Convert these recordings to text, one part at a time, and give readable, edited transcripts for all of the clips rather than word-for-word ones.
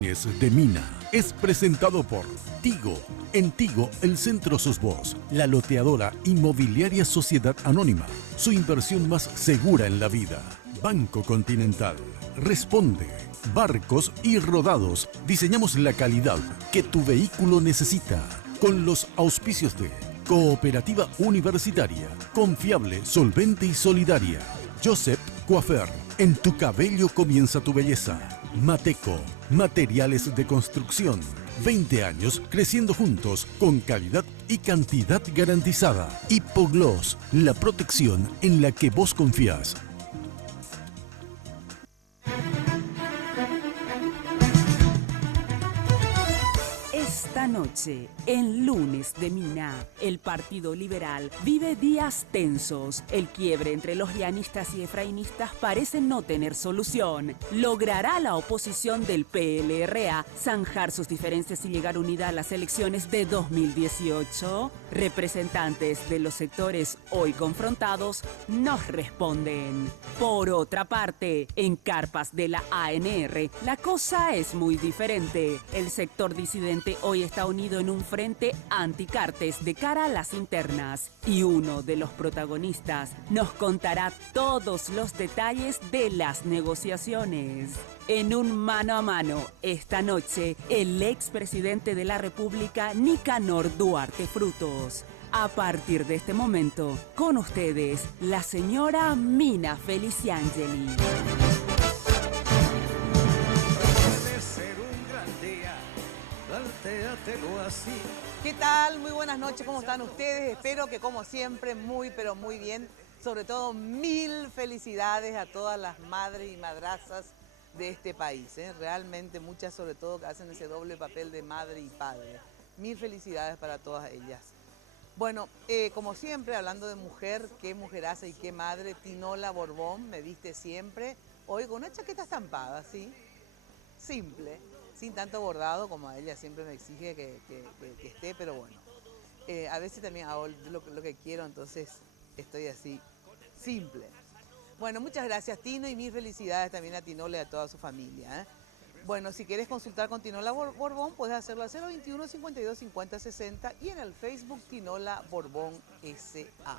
De Mina es presentado por Tigo. En Tigo, el centro sos vos, la loteadora inmobiliaria Sociedad Anónima, su inversión más segura en la vida. Banco Continental, Responde, Barcos y Rodados, diseñamos la calidad que tu vehículo necesita. Con los auspicios de Cooperativa Universitaria, confiable, solvente y solidaria. Joseph Coiffeur, en tu cabello comienza tu belleza. Mateco, materiales de construcción. 20 años creciendo juntos con calidad y cantidad garantizada. Hipogloss, la protección en la que vos confías. Esta noche, en Lunes de Mina, el Partido Liberal vive días tensos. El quiebre entre los llanistas y efrainistas parece no tener solución. ¿Logrará la oposición del PLRA zanjar sus diferencias y llegar unida a las elecciones de 2018? Representantes de los sectores hoy confrontados nos responden. Por otra parte, en carpas de la ANR, la cosa es muy diferente. El sector disidente hoy está unido en un frente anticartes de cara a las internas. Y uno de los protagonistas nos contará todos los detalles de las negociaciones. En un mano a mano, esta noche, el expresidente de la República, Nicanor Duarte Frutos. A partir de este momento, con ustedes, la señora Mina Feliciangeli. ¿Qué tal? Muy buenas noches, ¿cómo están ustedes? Espero que como siempre muy pero muy bien. Sobre todo 1000 felicidades a todas las madres y madrazas de este país. Realmente muchas sobre todo que hacen ese doble papel de madre y padre. 1000 felicidades para todas ellas. Bueno, como siempre, hablando de mujer, qué mujeraza y qué madre, Tinola Borbón, me viste siempre. Hoy con una chaqueta estampada, ¿sí? Simple, sin tanto bordado como a ella siempre me exige que esté, pero bueno. A veces también hago lo que quiero, entonces estoy así, simple. Bueno, muchas gracias Tino y mil felicidades también a Tinola y a toda su familia. Bueno, si quieres consultar con Tinola Borbón, puedes hacerlo al 021 52 50 60 y en el Facebook Tinola Borbón S.A.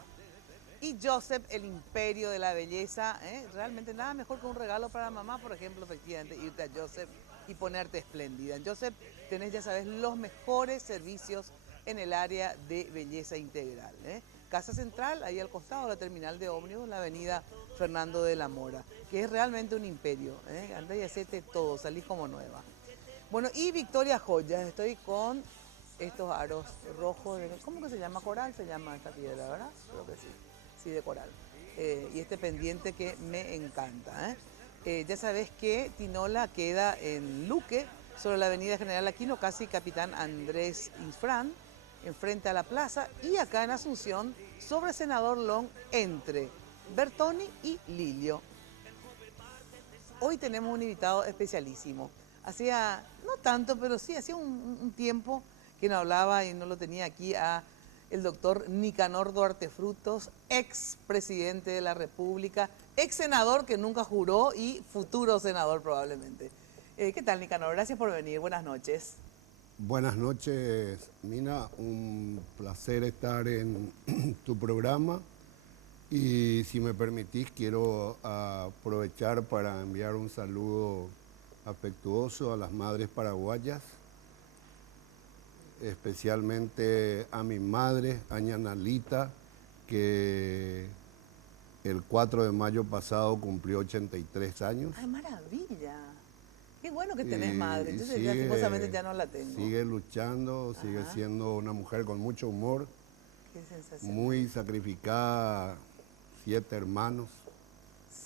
Y Joseph, el imperio de la belleza, realmente nada mejor que un regalo para mamá, por ejemplo, efectivamente, irte a Joseph y ponerte espléndida. En Joseph tenés, ya sabes, los mejores servicios en el área de belleza integral. Casa Central, ahí al costado de la terminal de ómnibus, la avenida Fernando de la Mora, que es realmente un imperio. Andá y hacete todo, salís como nueva. Bueno, y Victoria Joyas, estoy con estos aros rojos, ¿cómo que se llama? Coral se llama esta piedra, ¿verdad? Creo que sí. Sí, de coral. Y este pendiente que me encanta. Ya sabes que Tinola queda en Luque, sobre la avenida General Aquino, casi Capitán Andrés Infran, enfrente a la plaza, y acá en Asunción, sobre Senador Long, entre Bertoni y Lilio. Hoy tenemos un invitado especialísimo. Hacía, no tanto, pero sí, hacía un tiempo que no hablaba y no lo tenía aquí a el doctor Nicanor Duarte Frutos, ex presidente de la República, ex senador que nunca juró y futuro senador probablemente. ¿Qué tal, Nicanor? Gracias por venir. Buenas noches. Buenas noches, Mina. Un placer estar en tu programa. Y si me permitís, quiero aprovechar para enviar un saludo afectuoso a las madres paraguayas, especialmente a mi madre, Añanalita, que el 4 de mayo pasado cumplió 83 años. ¡Ay, maravilla! Qué bueno que tenés madre, entonces sigue, ya supuestamente ya no la tengo. Sigue luchando, sigue siendo una mujer con mucho humor. Qué sensación. Muy sacrificada, 7 hermanos.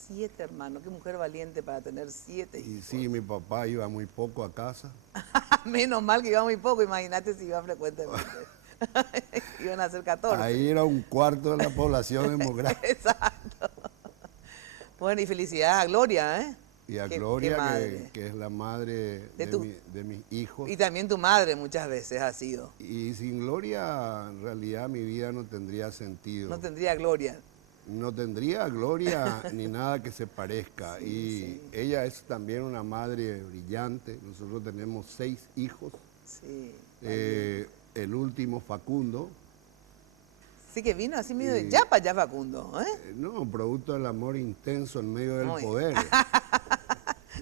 7 hermanos, qué mujer valiente para tener 7 hijos. Y sí, mi papá iba muy poco a casa. Menos mal que iba muy poco, imagínate si iba frecuentemente. Iban a ser 14. Ahí era un cuarto de la población demográfica. Exacto. Bueno, y felicidades a Gloria, Y a Gloria, que es la madre de mis hijos. Y también tu madre muchas veces ha sido. Y sin Gloria, en realidad, mi vida no tendría sentido. No tendría Gloria. no tendría gloria ni nada que se parezca. Sí, Y sí. ella es también una madre brillante. Nosotros tenemos 6 hijos. Sí. El último, Facundo. Sí que vino así medio de Y- yapa ya Facundo, ¿eh? No, producto del amor intenso en medio del Muy bien. poder.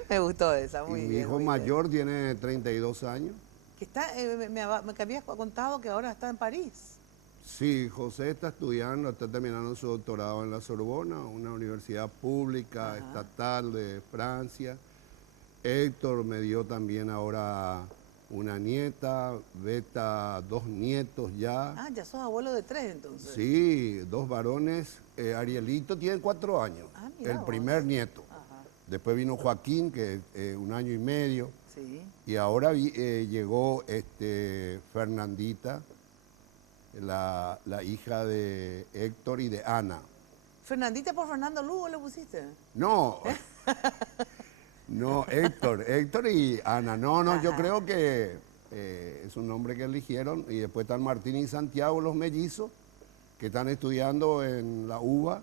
Me gustó esa, Y muy mi bien. hijo muy bien. mayor tiene 32 años. Que está, me habías contado que ahora está en París. Sí, José está estudiando, está terminando su doctorado en la Sorbona, una universidad pública, estatal de Francia. Héctor me dio también ahora una nieta, Beta 2 nietos ya. Ah, ya sos abuelo de 3 entonces. Sí, 2 varones. Arielito tiene 4 años, Ah, mira el vos. primer nieto. Ajá, Después vino Joaquín, que 1 año y medio. sí. Y ahora llegó Fernandita, la hija de Héctor y de Ana. Fernandita por Fernando Lugo le pusiste. No, no, Héctor y Ana. No, yo Ajá. creo que es un nombre que eligieron. Y después están Martín y Santiago, los mellizos, que están estudiando en la UBA.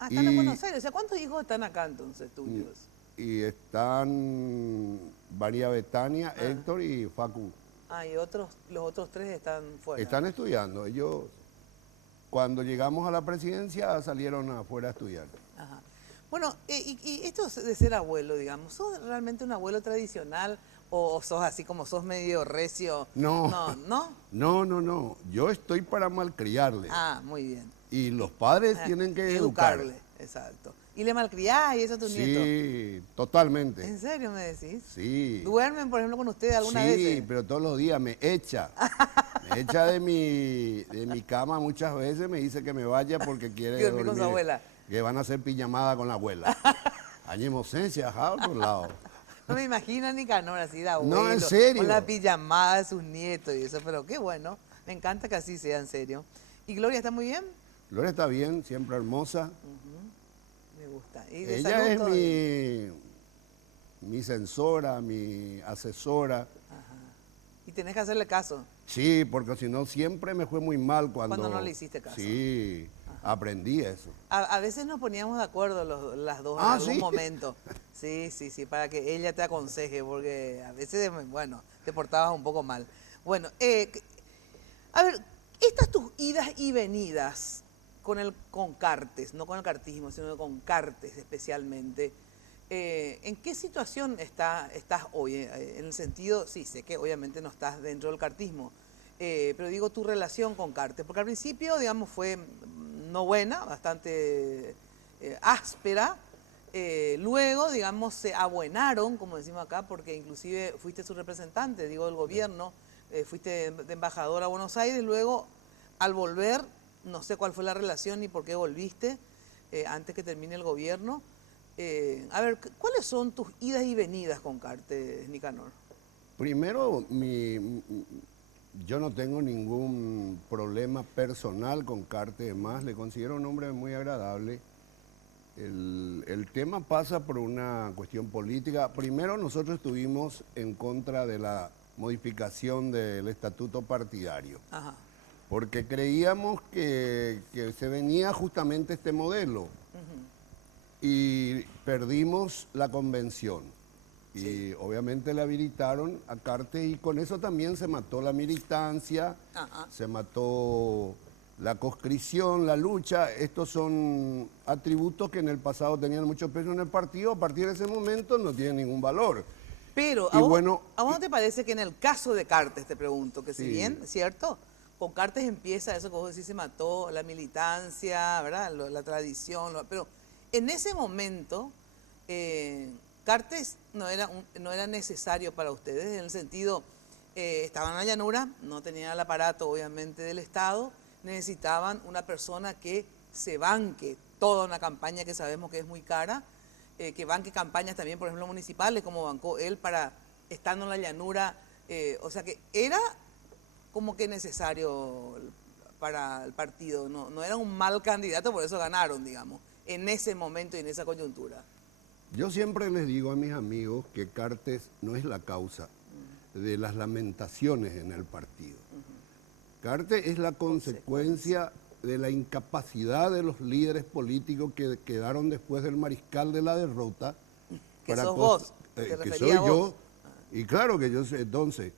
Ah, están en Y- Buenos Aires. O sea, ¿cuántos hijos están acá entonces tuyos? Y están María Betania, Héctor y Facu. Ah, y los otros 3 están fuera. Están estudiando. Ellos, cuando llegamos a la presidencia, salieron afuera a estudiar. Ajá. Bueno, y esto de ser abuelo, digamos, ¿sos realmente un abuelo tradicional o sos así como sos medio recio? No. ¿No? No. Yo estoy para malcriarles. Ah, muy bien. Y los padres Ah, tienen que educarle, exacto. ¿Y le malcriás y eso a tu nieto? Sí, totalmente. ¿En serio me decís? Sí. ¿Duermen, por ejemplo, con ustedes alguna Sí, vez? pero todos los días me echa. Me echa de mi cama muchas veces, me dice que me vaya porque quiere Que dormir con su dormir, abuela. que van a hacer pijamada con la abuela. Añemosencia, a otro lado. No me imagino a Nicanor así de abuelo. No, en serio. Con la pijamada de sus nietos y eso, pero qué bueno. Me encanta que así sea, en serio. ¿Y Gloria está muy bien? Gloria está bien, siempre hermosa. Me gusta. ¿Y de Ella salud es todo bien? mi censora, mi asesora. Y tenés que hacerle caso. Sí, porque si no siempre me fue muy mal Cuando no le hiciste caso. Sí, aprendí eso. A veces nos poníamos de acuerdo las dos en Ah, algún ¿sí? momento. Sí, para que ella te aconseje, porque a veces, bueno, te portabas un poco mal. Bueno, a ver, estas tus idas y venidas con Cartes, no con el cartismo, sino con Cartes especialmente, ¿en qué situación estás hoy? En el sentido, sí, sé que obviamente no estás dentro del cartismo, pero digo tu relación con Cartes, porque al principio, digamos, fue no buena, bastante áspera, luego, digamos, se abuenaron, como decimos acá, porque inclusive fuiste su representante, digo, del gobierno, fuiste de embajador a Buenos Aires, luego, al volver, no sé cuál fue la relación ni por qué volviste, antes que termine el gobierno. A ver, ¿cuáles son tus idas y venidas con Cartes, Nicanor? Primero, yo no tengo ningún problema personal con Cartes, más le considero un hombre muy agradable. El tema pasa por una cuestión política. Primero, nosotros estuvimos en contra de la modificación del estatuto partidario, Ajá. porque creíamos que se venía justamente este modelo y perdimos la convención. Y obviamente le habilitaron a Cartes y con eso también se mató la militancia, Ajá. se mató la conscripción, la lucha. Estos son atributos que en el pasado tenían mucho peso en el partido, a partir de ese momento no tienen ningún valor. Pero, Y bueno, ¿a vos no te parece que en el caso de Cartes, te pregunto, que si Sí. bien, ¿cierto? Con Cartes empieza eso que vos decís, se mató la militancia, ¿verdad? La tradición, pero en ese momento, Cartes no era necesario para ustedes, en el sentido, estaban en la llanura, no tenían el aparato, obviamente, del Estado, necesitaban una persona que se banque toda una campaña que sabemos que es muy cara, que banque campañas también, por ejemplo, municipales, como bancó él para, estando en la llanura, o sea que era como que necesario para el partido, no era un mal candidato, por eso ganaron, digamos, en ese momento y en esa coyuntura. yo siempre les digo a mis amigos que Cartes no es la causa de las lamentaciones en el partido. Cartes es la consecuencia de la incapacidad de los líderes políticos que quedaron después del mariscal de la derrota. Que sos vos, que soy yo, y claro que yo sé, entonces,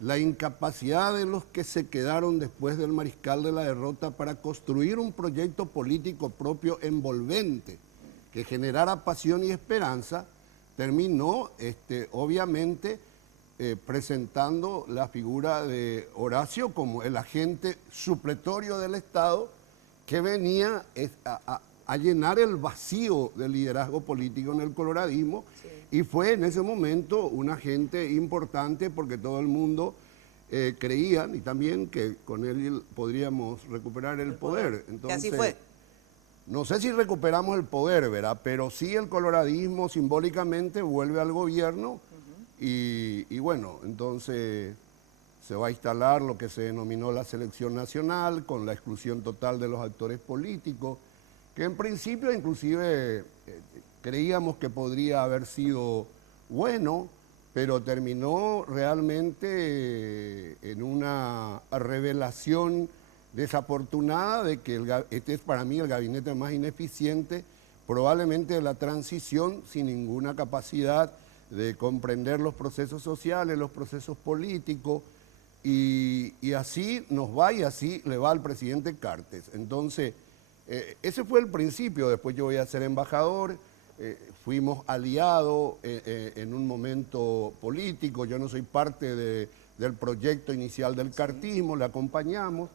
la incapacidad de los que se quedaron después del mariscal de la derrota para construir un proyecto político propio envolvente, que generara pasión y esperanza, terminó, obviamente, presentando la figura de Horacio como el agente supletorio del Estado que venía a llenar el vacío del liderazgo político en el coloradismo, sí. Y fue en ese momento un agente importante porque todo el mundo creía, y también que con él podríamos recuperar el poder. Entonces, ¿y así fue? No sé si recuperamos el poder, ¿verdad? Pero sí el coloradismo simbólicamente vuelve al gobierno y bueno, entonces se va a instalar lo que se denominó la selección nacional con la exclusión total de los actores políticos, que en principio inclusive creíamos que podría haber sido bueno, pero terminó realmente en una revelación desafortunada de que este es para mí el gabinete más ineficiente, probablemente de la transición, sin ninguna capacidad de comprender los procesos sociales, los procesos políticos, y así nos va y así le va al presidente Cartes. Entonces, ese fue el principio. Después yo voy a ser embajador, fuimos aliados en un momento político, yo no soy parte del proyecto inicial del cartismo, le acompañamos.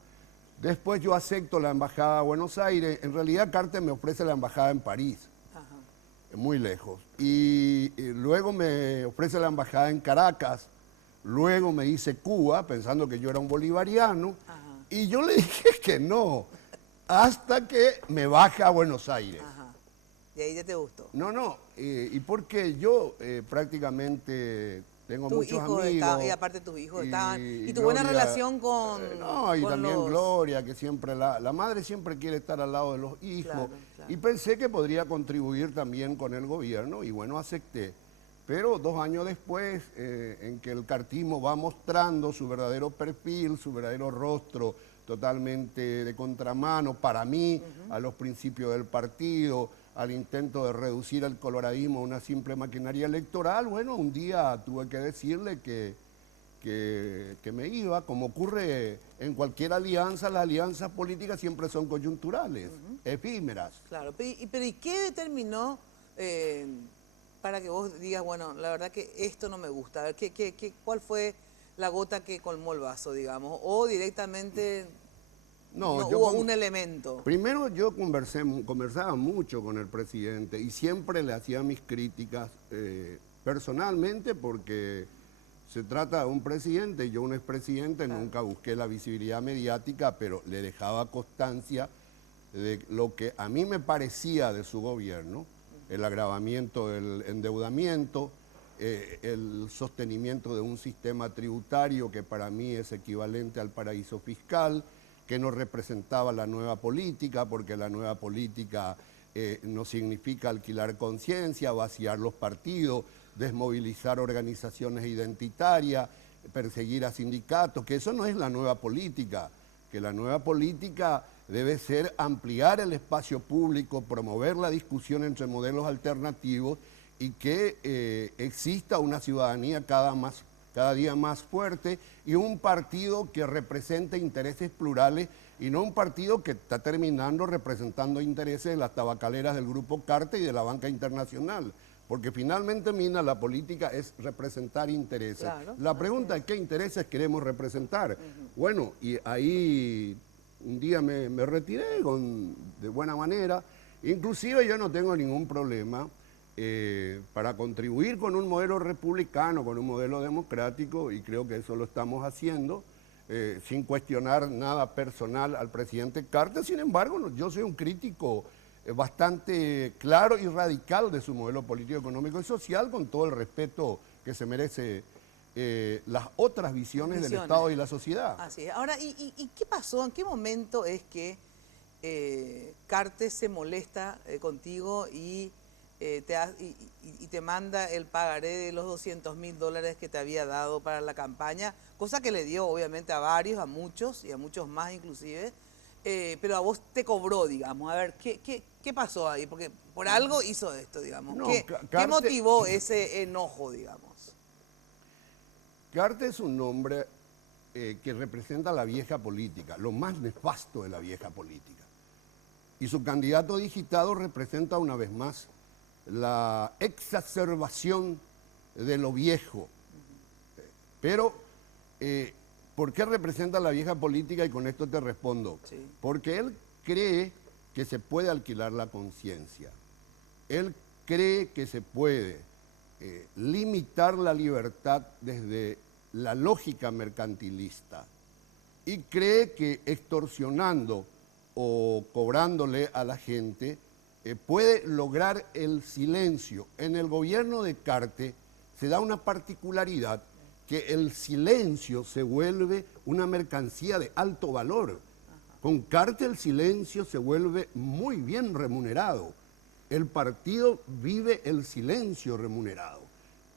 Después yo acepto la embajada a Buenos Aires, en realidad Cartes me ofrece la embajada en París, muy lejos, y luego me ofrece la embajada en Caracas, luego me dice Cuba, pensando que yo era un bolivariano, y yo le dije que no, hasta que me baja a Buenos Aires. ¿Y ahí ya te gustó? No, y porque yo prácticamente tengo muchos amigos. Y aparte tus hijos estaban. Y tu buena relación con. No, y con también Gloria, que siempre la madre siempre quiere estar al lado de los hijos. Claro. Y pensé que podría contribuir también con el gobierno, y bueno, acepté. Pero 2 años después, en que el cartismo va mostrando su verdadero perfil, su verdadero rostro, totalmente de contramano, para mí, a los principios del partido, al intento de reducir el coloradismo a una simple maquinaria electoral, bueno, un día tuve que decirle que me iba. Como ocurre en cualquier alianza, las alianzas políticas siempre son coyunturales, efímeras. Claro, pero ¿y qué determinó para que vos digas, bueno, la verdad que esto no me gusta? A ver, ¿cuál fue la gota que colmó el vaso, digamos? O directamente no hubo un elemento. Primero yo conversaba mucho con el presidente y siempre le hacía mis críticas personalmente, porque se trata de un presidente y yo un expresidente, claro. Nunca busqué la visibilidad mediática, pero le dejaba constancia de lo que a mí me parecía de su gobierno, el agravamiento del endeudamiento, el sostenimiento de un sistema tributario que para mí es equivalente al paraíso fiscal, que no representaba la nueva política, porque la nueva política no significa alquilar conciencia, vaciar los partidos, desmovilizar organizaciones identitarias, perseguir a sindicatos, que eso no es la nueva política, que la nueva política debe ser ampliar el espacio público, promover la discusión entre modelos alternativos y que exista una ciudadanía cada día más fuerte y un partido que represente intereses plurales y no un partido que está terminando representando intereses de las tabacaleras del Grupo Cartes y de la banca internacional. Porque finalmente, Mina, la política es representar intereses. Claro, la pregunta es qué intereses queremos representar. Bueno, y ahí un día me retiré de buena manera. Inclusive yo no tengo ningún problema para contribuir con un modelo republicano, con un modelo democrático, y creo que eso lo estamos haciendo, sin cuestionar nada personal al presidente Cartes. Sin embargo, yo soy un crítico bastante claro y radical de su modelo político, económico y social, con todo el respeto que se merece las otras visiones del Estado y la sociedad. Así es. Ahora, ¿y qué pasó? ¿En qué momento es que Cartes se molesta contigo y te manda el pagaré de los $200.000 que te había dado para la campaña? Cosa que le dio obviamente a varios, a muchos y a muchos más inclusive. pero a vos te cobró, digamos. A ver, ¿qué pasó ahí? Porque por algo hizo esto, digamos. No, ¿Qué motivó ese enojo, digamos? Carter es un hombre que representa la vieja política, lo más nefasto de la vieja política. Y su candidato digitado representa una vez más la exacerbación de lo viejo. Pero, ¿por qué representa la vieja política? Y con esto te respondo. Sí. Porque él cree que se puede alquilar la conciencia. Él cree que se puede limitar la libertad desde la lógica mercantilista. Y cree que extorsionando o cobrándole a la gente puede lograr el silencio. En el gobierno de Carter se da una particularidad, que el silencio se vuelve una mercancía de alto valor. Con Carter el silencio se vuelve muy bien remunerado. El partido vive el silencio remunerado.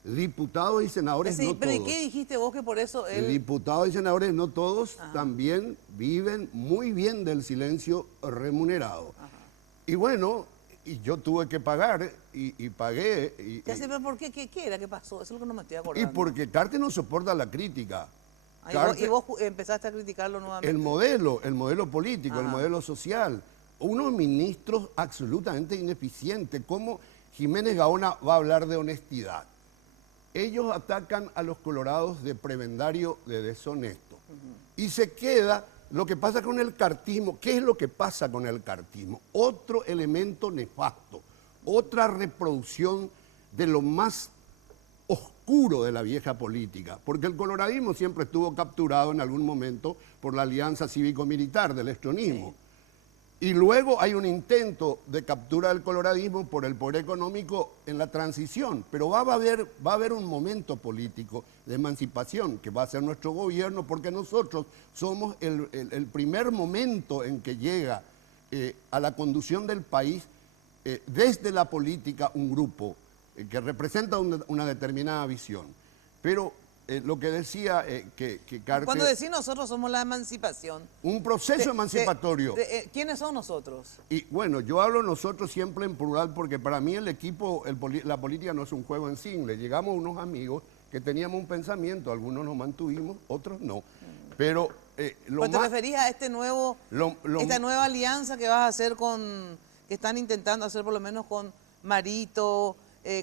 Diputados y senadores Sí, no pero todos. ¿y qué dijiste vos que por eso él... Diputados y senadores no todos también viven muy bien del silencio remunerado. Y bueno, y yo tuve que pagar y pagué. Ya sé, pero ¿por qué? ¿Qué era? ¿Qué pasó? Eso es lo que no me estoy acordando. Y porque Carter no soporta la crítica. Y vos empezaste a criticarlo nuevamente. El modelo político, el modelo social. Unos ministros absolutamente ineficientes. ¿Cómo Jiménez Gaona va a hablar de honestidad? Ellos atacan a los colorados de prebendario, de deshonesto. Y se queda lo que pasa con el cartismo. ¿Qué es lo que pasa con el cartismo? Otro elemento nefasto, otra reproducción de lo más oscuro de la vieja política, porque el coloradismo siempre estuvo capturado en algún momento por la alianza cívico-militar del estronismo. Sí. Y luego hay un intento de captura del coloradismo por el poder económico en la transición, pero va a haber un momento político de emancipación que va a ser nuestro gobierno, porque nosotros somos el primer momento en que llega a la conducción del país desde la política un grupo que representa una determinada visión. Pero lo que decía que Carter... Cuando decís nosotros somos la emancipación... Un proceso emancipatorio. ¿Quiénes son nosotros? Y bueno, yo hablo nosotros siempre en plural porque para mí el equipo, la política no es un juego en single. Llegamos unos amigos que teníamos un pensamiento, algunos nos mantuvimos, otros no. Pero ¿Te referís a este esta nueva alianza que vas a hacer que están intentando hacer por lo menos con Marito,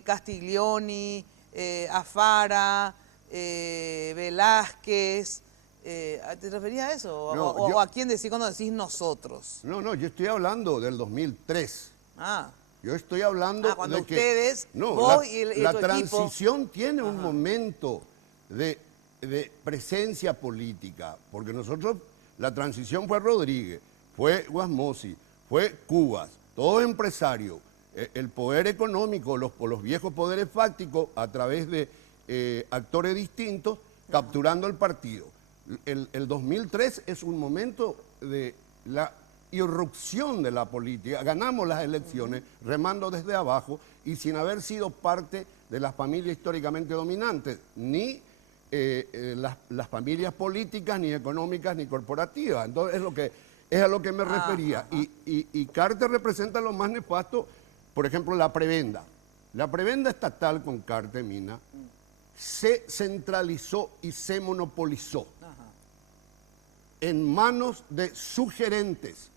Castiglioni, Afara, Velázquez? ¿Te referías a eso? No, ¿O a quién decís cuando decís nosotros? No, yo estoy hablando del 2003. Yo estoy hablando cuando de ustedes, que... No, vos y tu la equipo... transición tiene un momento de presencia política, porque nosotros, la transición fue Rodríguez, fue Guasmosi, fue Cubas, todo empresario, el poder económico, los viejos poderes fácticos a través de actores distintos, capturando el partido. El 2003 es un momento de la irrupción de la política. Ganamos las elecciones remando desde abajo y sin haber sido parte de las familias históricamente dominantes, ni las familias políticas, ni económicas, ni corporativas. Entonces es a lo que me refería. Y Carter representa lo más nefasto, por ejemplo, la prebenda. La prebenda estatal con Carter, Mina, se centralizó y se monopolizó en manos de sus gerentes,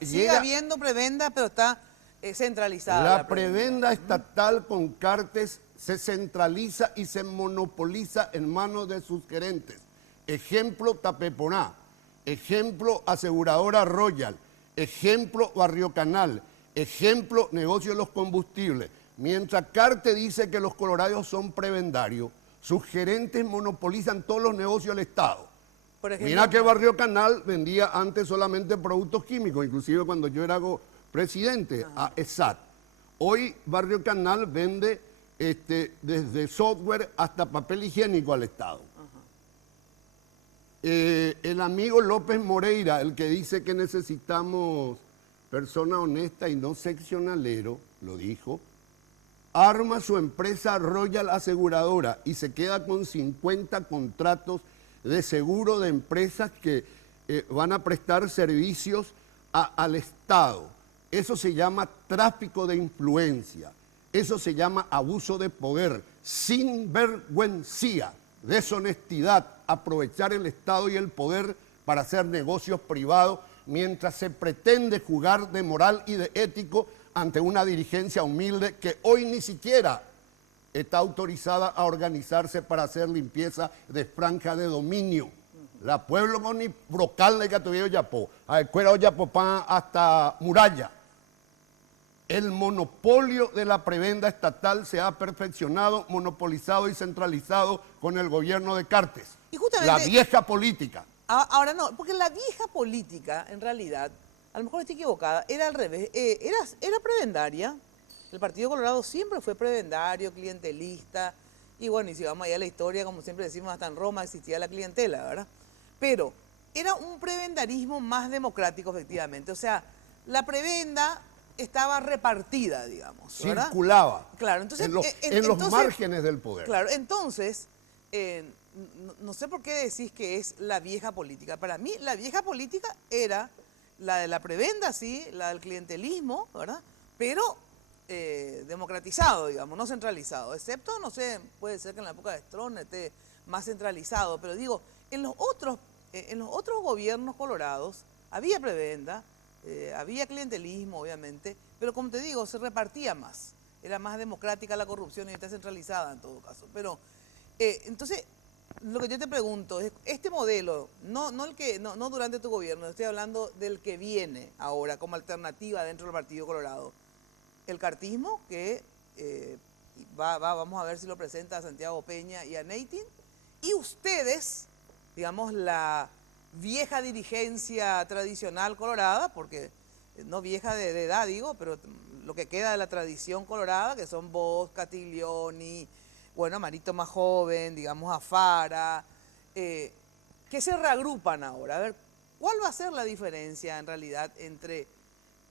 Sigue habiendo prebenda, pero está centralizada. La prebenda estatal con Carter se centraliza y se monopoliza en manos de sus gerentes. Ejemplo, Tapeponá. Ejemplo, Aseguradora Royal. Ejemplo, Barrio Canal. Ejemplo, negocio de los combustibles. Mientras Carter dice que los colorados son prebendarios, sus gerentes monopolizan todos los negocios del Estado. Por ejemplo, mira que Barrio Canal vendía antes solamente productos químicos, inclusive cuando yo era presidente, a ESAT. Hoy Barrio Canal vende desde software hasta papel higiénico al Estado. El amigo López Moreira, el que dice que necesitamos persona honesta y no seccionalero, lo dijo, arma su empresa Royal Aseguradora y se queda con 50 contratos de seguro de empresas que van a prestar servicios al Estado. Eso se llama tráfico de influencia, eso se llama abuso de poder, sinvergüencía, deshonestidad, aprovechar el Estado y el poder para hacer negocios privados mientras se pretende jugar de moral y de ético ante una dirigencia humilde que hoy ni siquiera está autorizada a organizarse para hacer limpieza de franja de dominio. La pueblo con ni brocal de Catuvillo Yapó, a Escuela Yapopá hasta Muralla. El monopolio de la prebenda estatal se ha perfeccionado, monopolizado y centralizado con el gobierno de Cartes. Y justamente, la vieja política. Ahora no, porque la vieja política, en realidad, a lo mejor estoy equivocada, era al revés, era prebendaria. El Partido Colorado siempre fue prebendario, clientelista, y bueno, y si vamos allá a la historia, como siempre decimos, hasta en Roma existía la clientela, ¿verdad? Pero era un prebendarismo más democrático, efectivamente. O sea, la prebenda estaba repartida, digamos, ¿verdad? Circulaba. Claro, entonces, en los márgenes del poder. Claro, entonces, no sé por qué decís que es la vieja política. Para mí, la vieja política era la de la prebenda, sí, la del clientelismo, ¿verdad? Pero democratizado, digamos, no centralizado. Excepto, no sé, puede ser que en la época de Strong esté más centralizado, pero digo, en los otros gobiernos colorados había prebenda, había clientelismo, obviamente, pero como te digo, se repartía más. Era más democrática la corrupción y está centralizada en todo caso. Pero, entonces, lo que yo te pregunto es, este modelo, no durante tu gobierno, estoy hablando del que viene ahora como alternativa dentro del Partido Colorado. El cartismo, que vamos a ver si lo presenta a Santiago Peña y a Neytin, y ustedes, digamos, la vieja dirigencia tradicional colorada, porque no vieja de edad, digo, pero lo que queda de la tradición colorada, que son vos, Catiglioni, bueno, Marito más joven, digamos, Afara, que se reagrupan ahora. A ver, ¿cuál va a ser la diferencia en realidad entre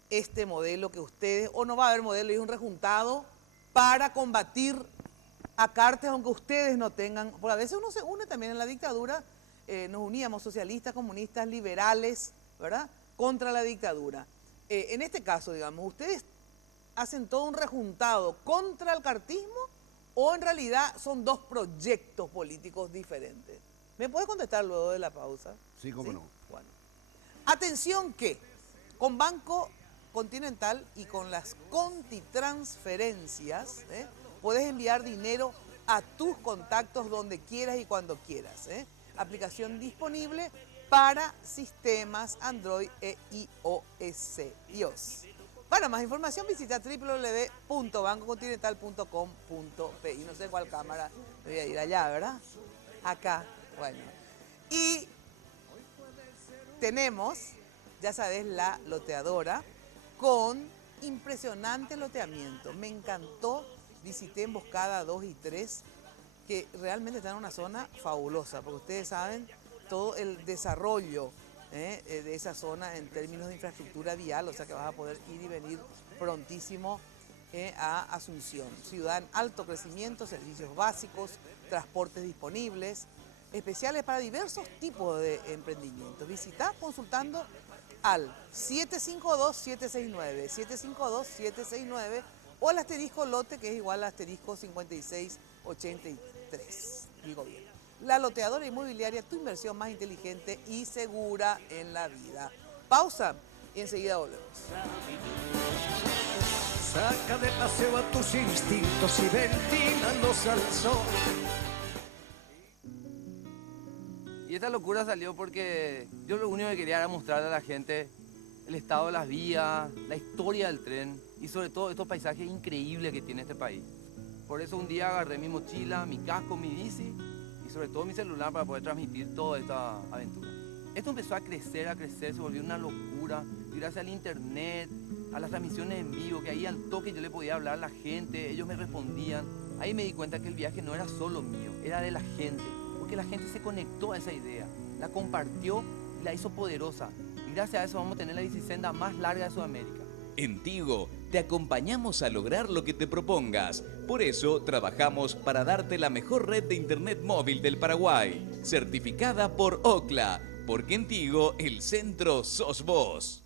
este modelo que ustedes, o no va a haber modelo y es un rejuntado para combatir a Cartes, aunque ustedes no tengan, porque a veces uno se une también en la dictadura, nos uníamos socialistas, comunistas, liberales, ¿verdad?, contra la dictadura. En este caso, digamos, ¿ustedes hacen todo un rejuntado contra el cartismo o en realidad son dos proyectos políticos diferentes? ¿Me puedes contestar luego de la pausa? Sí, cómo no. Bueno. Atención que con Banco Continental y con las contitransferencias, podés enviar dinero a tus contactos donde quieras y cuando quieras. Aplicación disponible para sistemas Android e iOS. Para más información visita www.bancocontinental.com.pi. No sé cuál cámara, me voy a ir allá, ¿verdad? Acá, bueno. Y tenemos, ya sabes, la loteadora con impresionante loteamiento. Me encantó, visité Emboscada 2 y 3, que realmente está en una zona fabulosa, porque ustedes saben todo el desarrollo de esa zona en términos de infraestructura vial, o sea que vas a poder ir y venir prontísimo a Asunción. Ciudad en alto crecimiento, servicios básicos, transportes disponibles, especiales para diversos tipos de emprendimientos. Visita consultando al 752-769, 752-769 o al asterisco lote, que es igual al asterisco 5683. Digo bien. La loteadora inmobiliaria, tu inversión más inteligente y segura en la vida. Pausa y enseguida volvemos. Saca de paseo a tus instintos y ventílalos al sol. Y esta locura salió porque yo lo único que quería era mostrarle a la gente el estado de las vías, la historia del tren y sobre todo estos paisajes increíbles que tiene este país. Por eso un día agarré mi mochila, mi casco, mi bici y sobre todo mi celular para poder transmitir toda esta aventura. Esto empezó a crecer, se volvió una locura y gracias al internet, a las transmisiones en vivo, que ahí al toque yo le podía hablar a la gente, ellos me respondían. Ahí me di cuenta que el viaje no era solo mío, era de la gente, porque la gente se conectó a esa idea, la compartió y la hizo poderosa. Y gracias a eso vamos a tener la bicicenda más larga de Sudamérica. En Tigo te acompañamos a lograr lo que te propongas. Por eso trabajamos para darte la mejor red de internet móvil del Paraguay, certificada por Ookla, porque en Tigo el centro sos vos.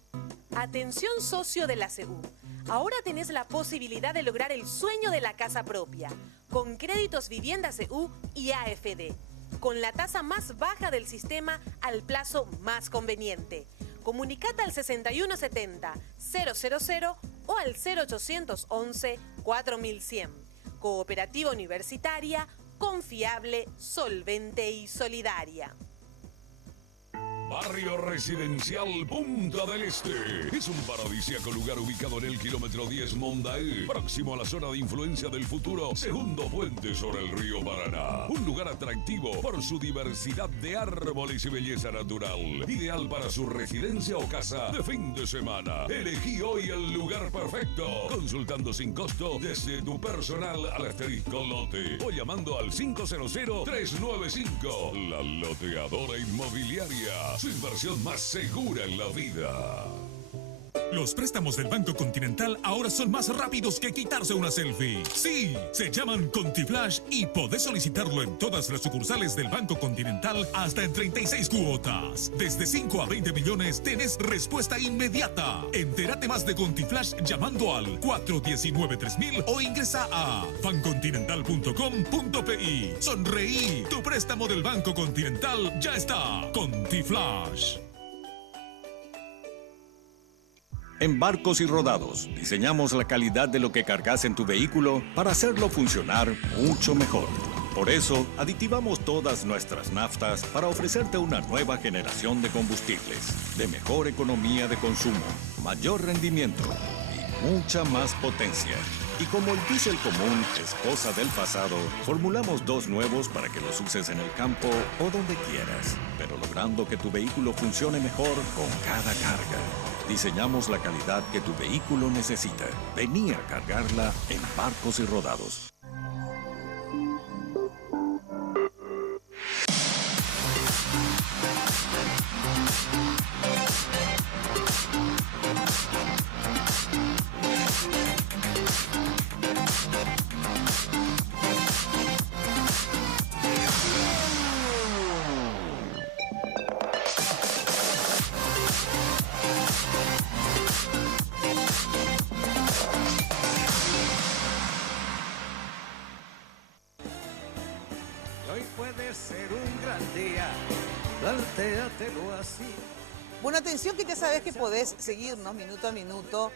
Atención socio de la CEU. Ahora tenés la posibilidad de lograr el sueño de la casa propia, con créditos Vivienda CEU y AFD, con la tasa más baja del sistema al plazo más conveniente. Comunicate al 6170-000 o al 0811-4100. Cooperativa Universitaria, confiable, solvente y solidaria. Barrio Residencial Punta del Este. Es un paradisíaco lugar ubicado en el kilómetro 10 Mondaé, próximo a la zona de influencia del futuro segundo puente sobre el río Paraná. Un lugar atractivo por su diversidad de árboles y belleza natural. Ideal para su residencia o casa de fin de semana. Elegí hoy el lugar perfecto, consultando sin costo desde tu personal al asterisco lote o llamando al 500-395. La Loteadora Inmobiliaria. Su inversión más segura en la vida. Los préstamos del Banco Continental ahora son más rápidos que quitarse una selfie. Sí, se llaman ContiFlash y podés solicitarlo en todas las sucursales del Banco Continental hasta en 36 cuotas. Desde 5 a 20 millones tenés respuesta inmediata. Entérate más de ContiFlash llamando al 419-3000 o ingresa a bancontinental.com.pi. Sonreí, tu préstamo del Banco Continental ya está. ContiFlash. En Barcos y Rodados, diseñamos la calidad de lo que cargas en tu vehículo para hacerlo funcionar mucho mejor. Por eso, aditivamos todas nuestras naftas para ofrecerte una nueva generación de combustibles, de mejor economía de consumo, mayor rendimiento y mucha más potencia. Y como el diésel común es cosa del pasado, formulamos dos nuevos para que los uses en el campo o donde quieras, pero logrando que tu vehículo funcione mejor con cada carga. Diseñamos la calidad que tu vehículo necesita. Vení a cargarla en Barcos y Rodados. Hoy puede ser un gran día, plantéatelo así. Bueno, atención que ya sabes que podés seguirnos minuto a minuto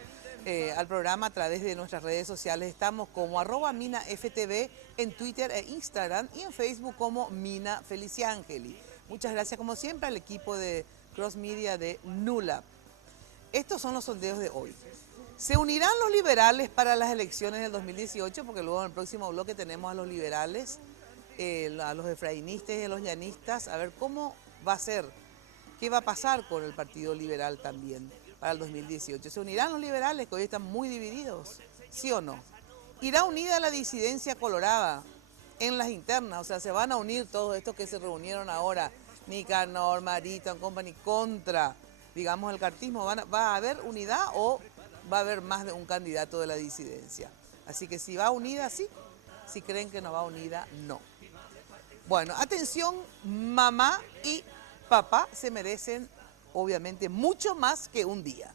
al programa a través de nuestras redes sociales. Estamos como @MinaFTV en Twitter e Instagram y en Facebook como Mina Feliciangeli. Muchas gracias como siempre al equipo de Cross Media de NULAB. Estos son los sondeos de hoy. ¿Se unirán los liberales para las elecciones del 2018? Porque luego en el próximo bloque tenemos a los liberales, a los efrainistas y a los llanistas, a ver cómo va a ser, qué va a pasar con el Partido Liberal también para el 2018. ¿Se unirán los liberales, que hoy están muy divididos? ¿Sí o no? ¿Irá unida la disidencia colorada en las internas? O sea, ¿se van a unir todos estos que se reunieron ahora, Nicanor, Marita, Company, contra, digamos, el cartismo? ¿Va a haber unidad o va a haber más de un candidato de la disidencia? Así que si va unida, sí. Si creen que no va unida, no. Bueno, atención, mamá y papá se merecen, obviamente, mucho más que un día.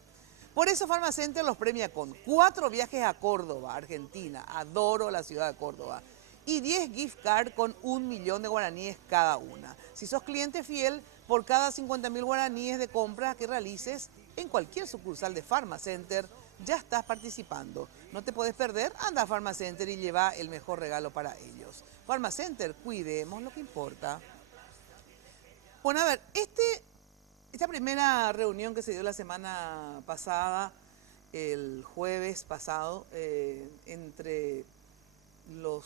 Por eso Farmacenter los premia con 4 viajes a Córdoba, Argentina. Adoro la ciudad de Córdoba. Y 10 gift cards con 1 millón de guaraníes cada una. Si sos cliente fiel, por cada 50.000 guaraníes de compras que realices en cualquier sucursal de Farmacenter, ya estás participando. No te puedes perder, anda a Farmacenter y lleva el mejor regalo para ellos. Farmacenter, cuidemos lo que importa. Bueno, a ver, esta primera reunión que se dio la semana pasada, el jueves pasado, entre los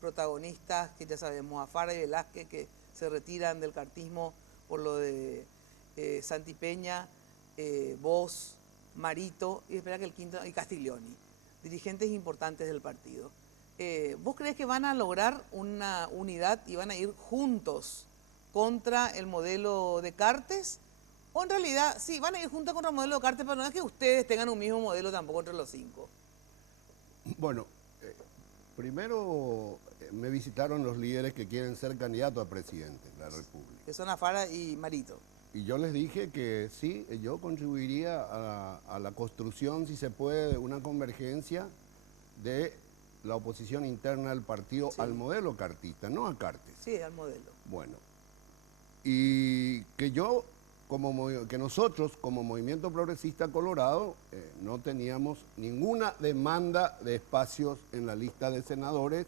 protagonistas, que ya sabemos, Afara y Velázquez, que se retiran del cartismo por lo de Santi Peña, vos, Marito, y espera que el quinto, y Castiglioni, dirigentes importantes del partido. ¿Vos crees que van a lograr una unidad y van a ir juntos contra el modelo de Cartes? O en realidad, sí, van a ir juntos contra el modelo Cartes, pero no es que ustedes tengan un mismo modelo tampoco entre los 5. Bueno, primero me visitaron los líderes que quieren ser candidatos a presidente de la República. Que son Afara y Marito. Y yo les dije que sí, yo contribuiría a la construcción, si se puede, de una convergencia de la oposición interna del partido al modelo cartista, no a Cartes. Sí, al modelo. Bueno, y que que nosotros como Movimiento Progresista Colorado no teníamos ninguna demanda de espacios en la lista de senadores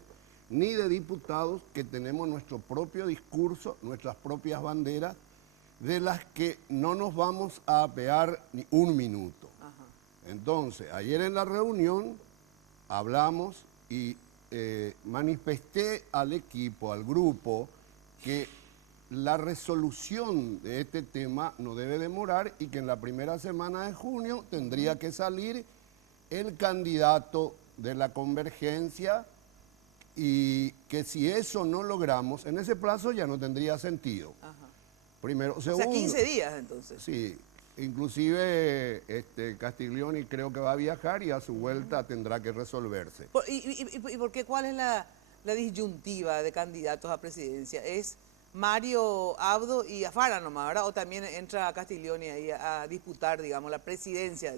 ni de diputados, que tenemos nuestro propio discurso, nuestras propias banderas, de las que no nos vamos a apear ni un minuto. Ajá. Entonces, ayer en la reunión hablamos y manifesté al equipo, al grupo, que la resolución de este tema no debe demorar y que en la primera semana de junio tendría que salir el candidato de la convergencia, y que si eso no logramos, en ese plazo ya no tendría sentido. Ajá. Primero, segundo, o sea, 15 días entonces. Sí, inclusive Castiglioni creo que va a viajar y a su vuelta tendrá que resolverse. ¿Y por qué? ¿Cuál es la disyuntiva de candidatos a presidencia? ¿Es Mario Abdo y Afara nomás, verdad? ¿O también entra Castiglioni ahí a disputar, digamos, la presidencia,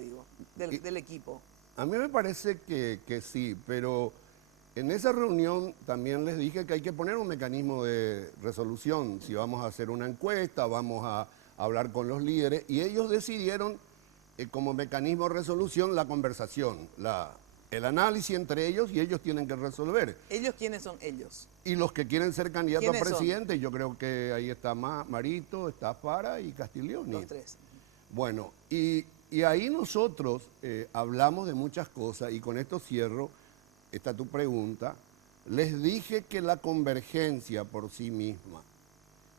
del equipo? A mí me parece que sí, pero en esa reunión también les dije que hay que poner un mecanismo de resolución. Si vamos a hacer una encuesta, vamos a hablar con los líderes, y ellos decidieron como mecanismo de resolución la conversación, el análisis entre ellos, y ellos tienen que resolver. ¿Ellos quiénes son ellos? Y los que quieren ser candidatos a presidente, yo creo que ahí está Marito, está Afara y Castiglioni. Los tres. Bueno, y ahí nosotros hablamos de muchas cosas, y con esto cierro. Esta es tu pregunta. Les dije que la convergencia por sí misma,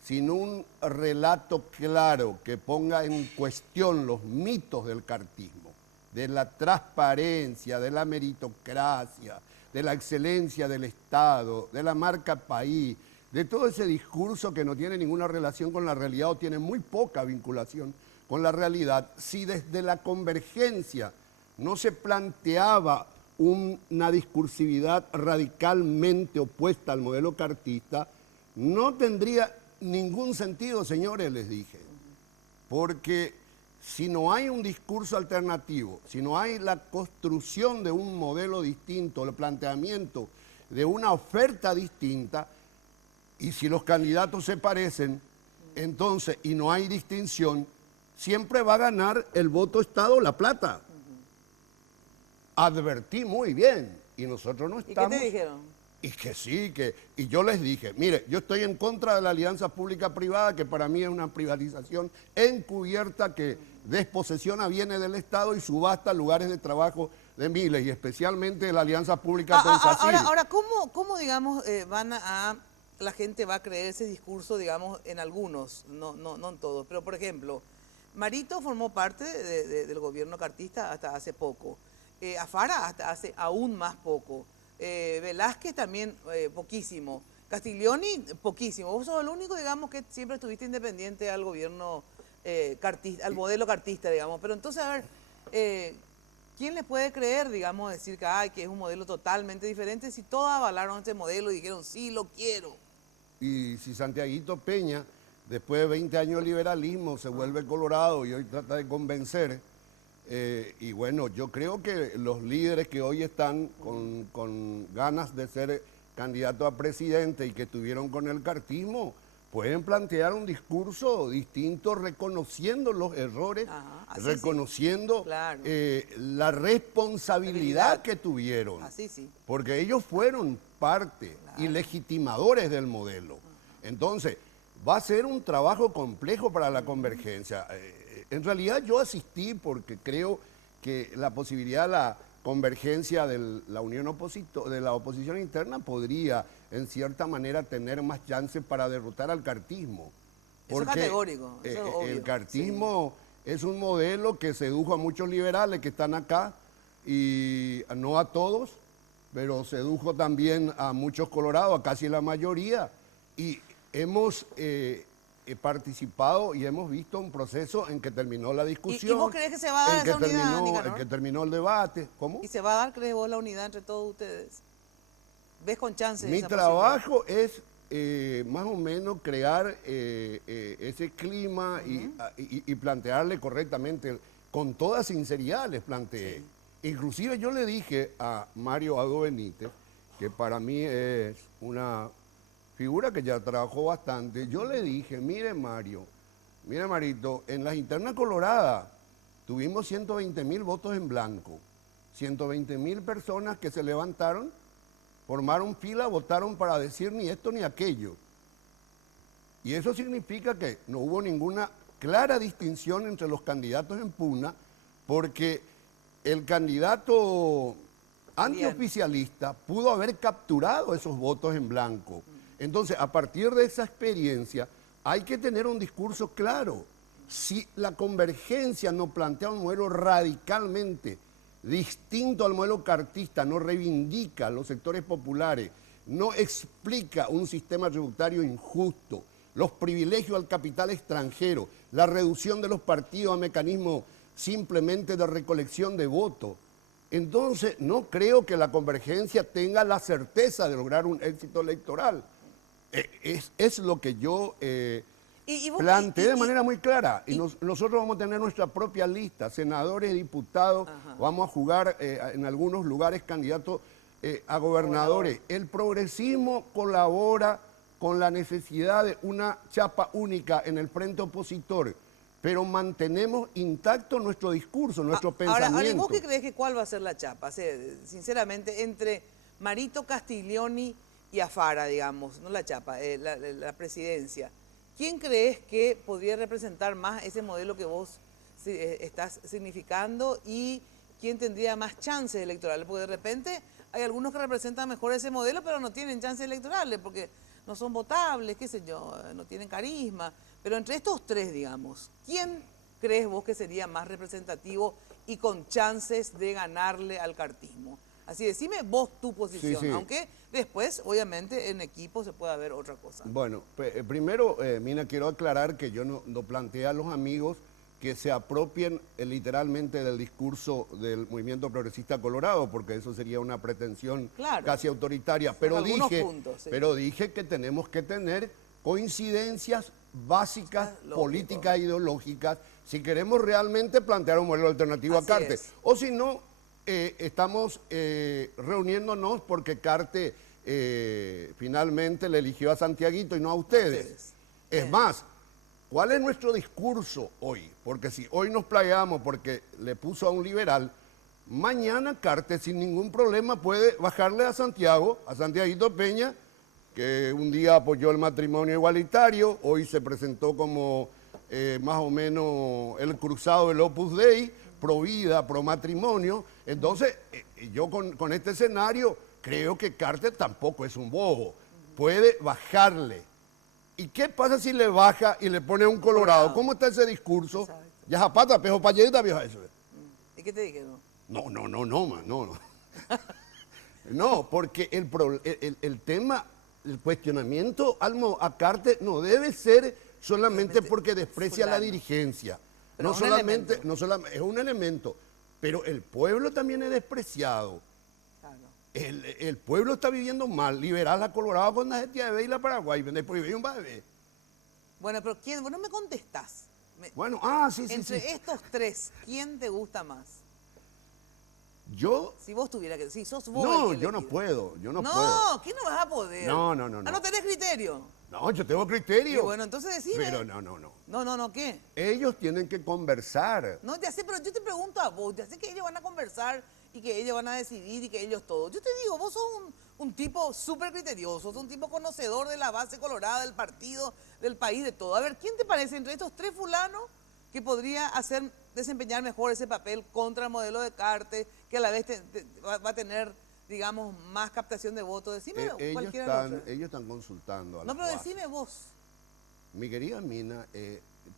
sin un relato claro que ponga en cuestión los mitos del cartismo, de la transparencia, de la meritocracia, de la excelencia del Estado, de la marca país, de todo ese discurso que no tiene ninguna relación con la realidad o tiene muy poca vinculación con la realidad, si desde la convergencia no se planteaba una discursividad radicalmente opuesta al modelo cartista, no tendría ningún sentido, señores, les dije. Porque si no hay un discurso alternativo, si no hay la construcción de un modelo distinto, el planteamiento de una oferta distinta, y si los candidatos se parecen, entonces, y no hay distinción, siempre va a ganar el voto Estado La Plata. Advertí muy bien, y nosotros no estamos... ¿Y qué te dijeron? Y que sí, y yo les dije, mire, yo estoy en contra de la alianza pública-privada, que para mí es una privatización encubierta que desposesiona bienes del Estado y subasta lugares de trabajo de miles, y especialmente la alianza pública con SACIR. Ahora, ¿cómo digamos, la gente va a creer ese discurso, digamos, en algunos, no en todos? Pero, por ejemplo, Marito formó parte del gobierno cartista hasta hace poco. Afara hasta hace aún más poco. Velázquez también poquísimo. Castiglioni poquísimo. Vos sos el único, digamos, que siempre estuviste independiente al gobierno cartista, al modelo cartista, digamos. Pero entonces, a ver, ¿quién le puede creer, digamos, decir que es un modelo totalmente diferente si todos avalaron este modelo y dijeron, sí, lo quiero? Y si Santiaguito Peña, después de 20 años de liberalismo, se vuelve colorado y hoy trata de convencer... y bueno, yo creo que los líderes que hoy están con ganas de ser candidatos a presidente y que estuvieron con el cartismo, pueden plantear un discurso distinto reconociendo los errores, reconociendo sí, claro, la responsabilidad que tuvieron. Así sí. Porque ellos fueron parte y legitimadores del modelo. Entonces, va a ser un trabajo complejo para la convergencia. En realidad yo asistí porque creo que la posibilidad de la convergencia de la de la oposición interna podría, en cierta manera, tener más chances para derrotar al cartismo. Porque eso es categórico, eso es obvio. El cartismo es un modelo que sedujo a muchos liberales que están acá, y no a todos, pero sedujo también a muchos colorados, a casi la mayoría, y hemos participado y hemos visto un proceso en que terminó la discusión. ¿Y vos crees que se va a dar esa unidad, Nicanor? En que terminó el debate. ¿Cómo? ¿Y se va a dar, crees vos, la unidad entre todos ustedes? ¿Ves con chances? Mi trabajo es más o menos crear ese clima y plantearle correctamente, con toda sinceridad les planteé. Sí. Inclusive yo le dije a Mario Aldo Benítez, que para mí es una figura que ya trabajó bastante, yo le dije, mire Mario, mire Marito, en las internas coloradas tuvimos 120.000 votos en blanco, 120.000 personas que se levantaron, formaron fila, votaron para decir ni esto ni aquello. Y eso significa que no hubo ninguna clara distinción entre los candidatos en pugna, porque el candidato antioficialista pudo haber capturado esos votos en blanco. Entonces, a partir de esa experiencia, hay que tener un discurso claro. Si la convergencia no plantea un modelo radicalmente distinto al modelo cartista, no reivindica a los sectores populares, no explica un sistema tributario injusto, los privilegios al capital extranjero, la reducción de los partidos a mecanismos simplemente de recolección de votos, entonces no creo que la convergencia tenga la certeza de lograr un éxito electoral. Es lo que yo planteé de manera muy clara. Y nosotros vamos a tener nuestra propia lista, senadores y diputados, vamos a jugar en algunos lugares candidatos a gobernadores. El progresismo colabora con la necesidad de una chapa única en el frente opositor, pero mantenemos intacto nuestro discurso, nuestro pensamiento. Ahora, ¿vos qué crees que cuál va a ser la chapa? O sea, sinceramente, entre Marito Castiglioni y Afara, digamos, no la chapa, la presidencia, ¿quién crees que podría representar más ese modelo que vos estás significando y quién tendría más chances electorales? Porque de repente hay algunos que representan mejor ese modelo, pero no tienen chances electorales porque no son votables, qué sé yo, no tienen carisma. Pero entre estos tres, digamos, ¿quién crees vos que sería más representativo y con chances de ganarle al cartismo? Así, decime vos tu posición, aunque después, obviamente, en equipo se pueda ver otra cosa. Bueno, primero, Mina, quiero aclarar que yo no planteé a los amigos que se apropien literalmente del discurso del Movimiento Progresista Colorado, porque eso sería una pretensión casi autoritaria. Pero dije que tenemos que tener coincidencias básicas, políticas, ideológicas, si queremos realmente plantear un modelo alternativo a Carte. O si no, estamos reuniéndonos porque Carte finalmente le eligió a Santiaguito y no a ustedes. Es más, ¿cuál es nuestro discurso hoy? Porque si hoy nos playamos porque le puso a un liberal, mañana Carte sin ningún problema puede bajarle a Santiago, a Santiaguito Peña, que un día apoyó el matrimonio igualitario, hoy se presentó como más o menos el cruzado del Opus Dei, pro vida, pro matrimonio. Entonces, yo con este escenario creo que Carte tampoco es un bobo, puede bajarle. ¿Y qué pasa si le baja y le pone un colorado? ¿Cómo está ese discurso? Exacto. Ya zapata, pejo payeta, vieja eso. ¿Y qué te dije? No. No, porque el tema, el cuestionamiento a Carte no debe ser solamente porque desprecia la dirigencia. No solamente, es un elemento, pero el pueblo también es despreciado. El pueblo está viviendo mal, liberal a Colorado con la gente de la Paraguay, después vive un bebé. Bueno, pero ¿quién? Vos no me contestás. Bueno, sí. Entre estos tres, ¿quién te gusta más? Yo... Si vos tuvieras que... Si sos vos... No, yo no puedo, No, ¿qué no vas a poder? No. ¿No tenés criterio? No, yo tengo criterio. Y bueno, entonces decime. Pero no. No, ¿qué? Ellos tienen que conversar. No, ya sé, pero yo te pregunto a vos, ya sé que ellos van a conversar y que ellos van a decidir y que ellos todo. Yo te digo, vos sos un tipo súper criterioso, sos un tipo conocedor de la base colorada, del partido, del país, de todo. A ver, ¿quién te parece entre estos tres fulanos que podría desempeñar mejor ese papel contra el modelo de Carte, que a la vez va a tener, digamos, más captación de votos? Decime cualquiera de los ellos están consultando a No, pero decime vos. Mi querida Mina,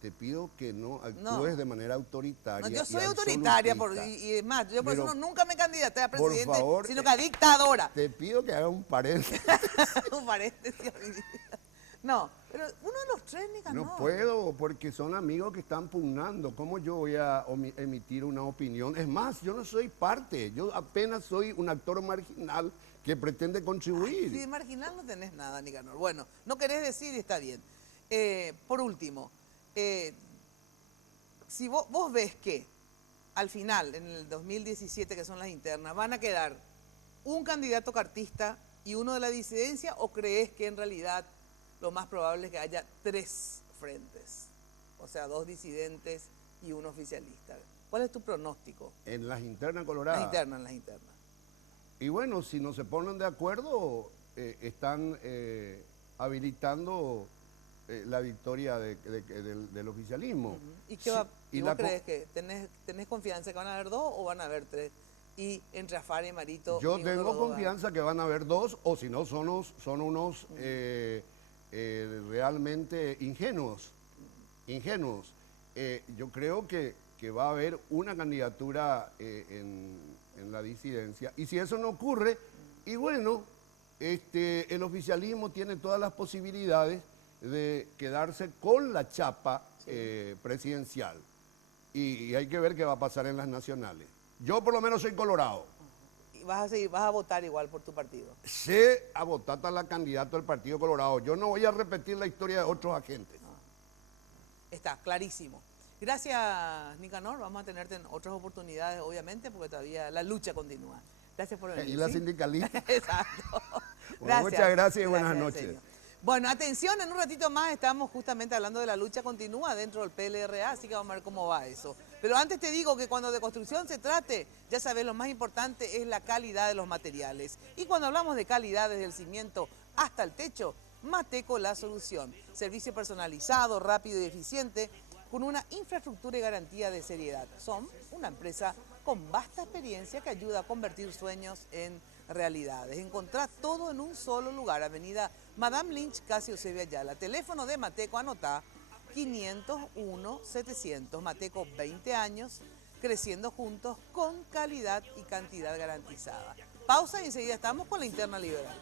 te pido que no actúes de manera autoritaria. No, yo soy autoritaria y es más, yo por eso nunca me candidaté a presidente, por favor, sino que a dictadora. Te pido que haga un paréntesis. Un paréntesis. No, Pero uno de los tres, Nicanor. No puedo, porque son amigos que están pugnando. ¿Cómo yo voy a emitir una opinión? Es más, yo no soy parte, yo apenas soy un actor marginal que pretende contribuir. Sí, de marginal no tenés nada, Nicanor. Bueno, no querés decir y está bien. Por último, si vos ves que al final, en el 2017, que son las internas, van a quedar un candidato cartista y uno de la disidencia, ¿o crees que en realidad lo más probable es que haya 3 frentes? O sea, 2 disidentes y un oficialista. ¿Cuál es tu pronóstico? En las internas coloradas. Las internas. Y bueno, si no se ponen de acuerdo, están habilitando la victoria del oficialismo. ¿Y qué va? ¿Y vos crees que tenés confianza que van a haber 2 o van a haber 3? Y entre Afara y Marito... Yo tengo confianza que van a haber 2, o si no son unos realmente ingenuos. Yo creo que va a haber una candidatura en la disidencia. Y si eso no ocurre, y bueno, el oficialismo tiene todas las posibilidades de quedarse con la chapa presidencial. Y hay que ver qué va a pasar en las nacionales. Yo por lo menos soy colorado. ¿Y vas a votar igual por tu partido? Sé a votar a la candidata del Partido Colorado. Yo no voy a repetir la historia de otros agentes. Está clarísimo. Gracias, Nicanor. Vamos a tenerte en otras oportunidades, obviamente, porque todavía la lucha continúa. Gracias por venir. Y la sindicalista. Exacto. Bueno, muchas gracias y buenas noches. Bueno, atención, en un ratito más estamos justamente hablando de la lucha continúa dentro del PLRA, así que vamos a ver cómo va eso. Pero antes te digo que cuando de construcción se trate, ya sabes, lo más importante es la calidad de los materiales. Y cuando hablamos de calidad desde el cimiento hasta el techo, Mateco la solución. Servicio personalizado, rápido y eficiente, con una infraestructura y garantía de seriedad. Son una empresa con vasta experiencia que ayuda a convertir sueños en realidades. Encontrá todo en un solo lugar, avenida Madame Lynch, casi Eusebio Ayala. Teléfono de Mateco, anotá, 501-700. Mateco, 20 años, creciendo juntos con calidad y cantidad garantizada. Pausa y enseguida estamos con la interna liberal.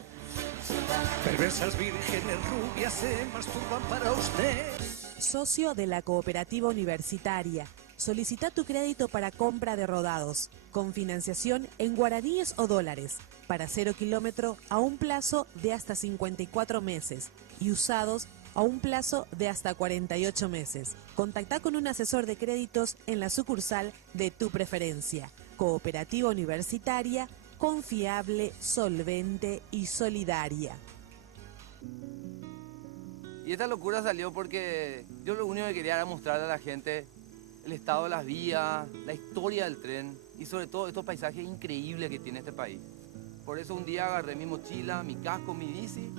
Perversas vírgenes rubias se masturban para usted. Socio de la Cooperativa Universitaria. Solicita tu crédito para compra de rodados, con financiación en guaraníes o dólares, para 0 kilómetro a un plazo de hasta 54 meses y usados a un plazo de hasta 48 meses. Contacta con un asesor de créditos en la sucursal de tu preferencia. Cooperativa Universitaria, confiable, solvente y solidaria. Y esta locura salió porque yo lo único que quería era mostrarle a la gente el estado de las vías, la historia del tren y sobre todo estos paisajes increíbles que tiene este país. Por eso un día agarré mi mochila, mi casco, mi bici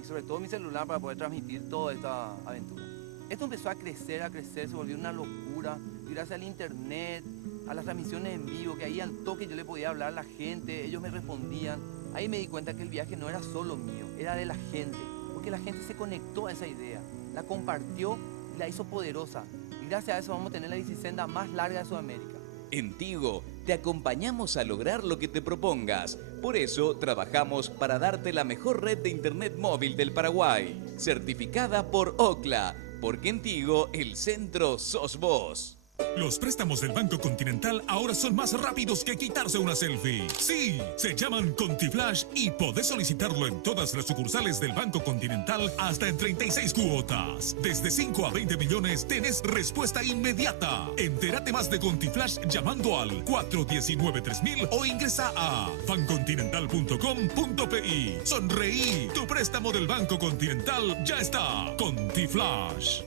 y sobre todo mi celular para poder transmitir toda esta aventura. Esto empezó a crecer, se volvió una locura y gracias al internet, a las transmisiones en vivo, que ahí al toque yo le podía hablar a la gente, ellos me respondían. Ahí me di cuenta que el viaje no era solo mío, era de la gente, porque la gente se conectó a esa idea, la compartió y la hizo poderosa. Y gracias a eso vamos a tener la bicisenda más larga de Sudamérica. En Tigo te acompañamos a lograr lo que te propongas. Por eso trabajamos para darte la mejor red de internet móvil del Paraguay, certificada por Ocla, porque en Tigo el centro sos vos. Los préstamos del Banco Continental ahora son más rápidos que quitarse una selfie. Sí, se llaman ContiFlash y podés solicitarlo en todas las sucursales del Banco Continental hasta en 36 cuotas. Desde 5 a 20 millones tenés respuesta inmediata. Entérate más de ContiFlash llamando al 419-3000 o ingresa a bancontinental.com.pi. Sonreí, tu préstamo del Banco Continental ya está. ContiFlash.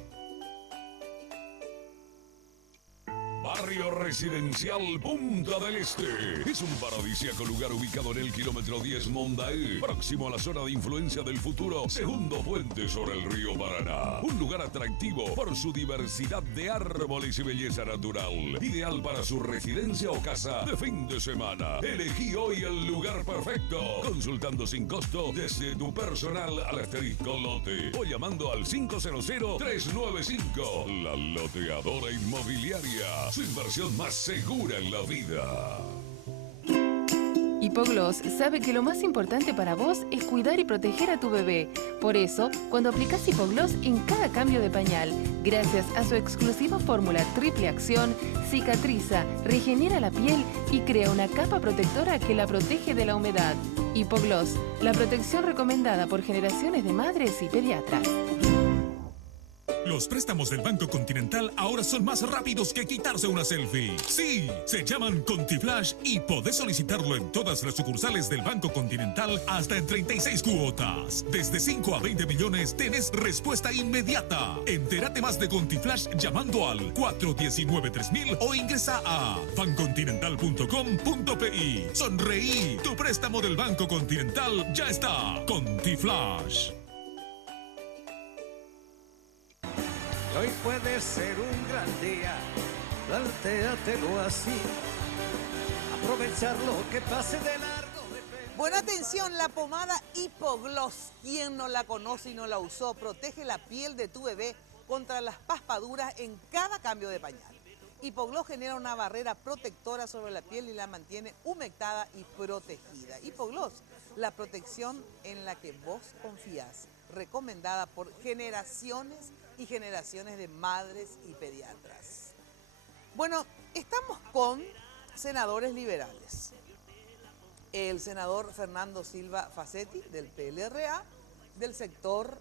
Barrio Residencial Punta del Este. Es un paradisíaco lugar ubicado en el kilómetro 10 Mondaí, próximo a la zona de influencia del futuro segundo puente sobre el río Paraná. Un lugar atractivo por su diversidad de árboles y belleza natural. Ideal para su residencia o casa de fin de semana. Elegí hoy el lugar perfecto. Consultando sin costo desde tu personal al asterisco lote o llamando al 500-395. La Loteadora Inmobiliaria. Su inversión más segura en la vida. Hipogloss sabe que lo más importante para vos es cuidar y proteger a tu bebé. Por eso, cuando aplicás Hipogloss en cada cambio de pañal, gracias a su exclusiva fórmula triple acción, cicatriza, regenera la piel y crea una capa protectora que la protege de la humedad. Hipogloss, la protección recomendada por generaciones de madres y pediatras. Los préstamos del Banco Continental ahora son más rápidos que quitarse una selfie. Sí, se llaman ContiFlash y podés solicitarlo en todas las sucursales del Banco Continental hasta en 36 cuotas. Desde 5 a 20 millones tenés respuesta inmediata. Entérate más de ContiFlash llamando al 419-3000 o ingresa a bancontinental.com.pi. Sonreí, tu préstamo del Banco Continental ya está. ContiFlash. Hoy puede ser un gran día, plantéatelo así, aprovechar lo que pase de largo. Buena atención, la pomada Hipogloss, quien no la conoce y no la usó, protege la piel de tu bebé contra las paspaduras en cada cambio de pañal. Hipogloss genera una barrera protectora sobre la piel y la mantiene humectada y protegida. Hipogloss, la protección en la que vos confías, recomendada por generaciones y generaciones de madres y pediatras. Bueno, estamos con senadores liberales. El senador Fernando Silva Facetti, del PLRA, del sector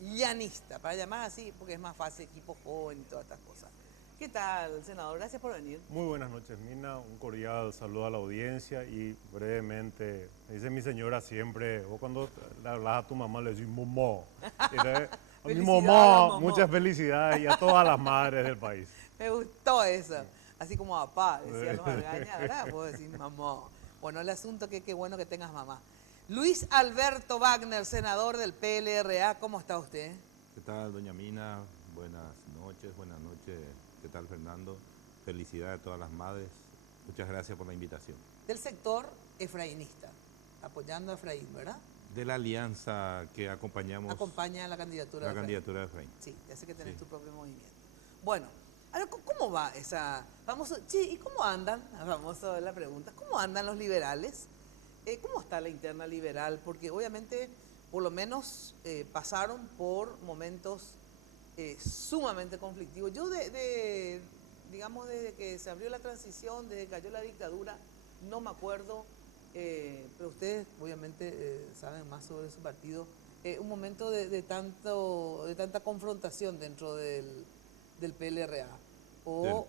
llanista, para llamar así, porque es más fácil, equipo joven y todas estas cosas. ¿Qué tal, senador? Gracias por venir. Muy buenas noches, Mina. Un cordial saludo a la audiencia y brevemente, me dice mi señora siempre, vos cuando le hablas a tu mamá le decís mamá. A mi mamá, muchas felicidades y a todas las madres del país. Me gustó eso. Así como papá, decía los Argaña, ¿verdad? Puedo decir mamá. Bueno, el asunto que qué bueno que tengas mamá. Luis Alberto Wagner, senador del PLRA, ¿cómo está usted? ¿Qué tal, doña Mina? Buenas noches. ¿Qué tal, Fernando? Felicidades a todas las madres. Muchas gracias por la invitación. Del sector efraínista, apoyando a Efraín, ¿verdad? De la alianza que acompañamos. Acompaña la candidatura de Efraín. Sí, ya sé que tenés tu propio movimiento. Bueno, ahora, ¿cómo va esa famosa? Che, ¿y cómo andan? Vamos a ver la pregunta. ¿Cómo andan los liberales? ¿Cómo está la interna liberal? Porque obviamente, por lo menos, pasaron por momentos sumamente conflictivos. Yo, digamos, desde que se abrió la transición, desde que cayó la dictadura, no me acuerdo. Pero ustedes obviamente saben más sobre su partido, un momento de tanta confrontación dentro del PLRA. Del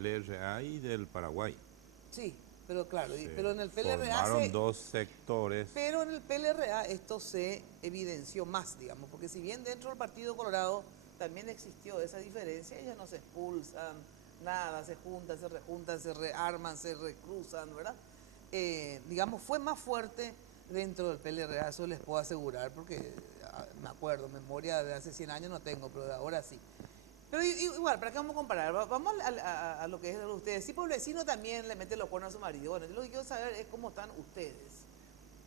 PLRA y del Paraguay. Sí, pero claro, pero en el PLRA formaron dos sectores. Pero en el PLRA esto se evidenció más, digamos, porque si bien dentro del Partido Colorado también existió esa diferencia, ellos no se expulsan, nada, se juntan, se rejuntan, se rearman, se recruzan, ¿verdad? Digamos, fue más fuerte dentro del PLRA, eso les puedo asegurar, porque me acuerdo, memoria de hace 100 años no tengo, pero de ahora sí. Pero igual, ¿para qué vamos a comparar? Vamos a lo que es de ustedes. Si por el vecino también le mete los cuernos a su marido. Bueno, yo lo que quiero saber es cómo están ustedes.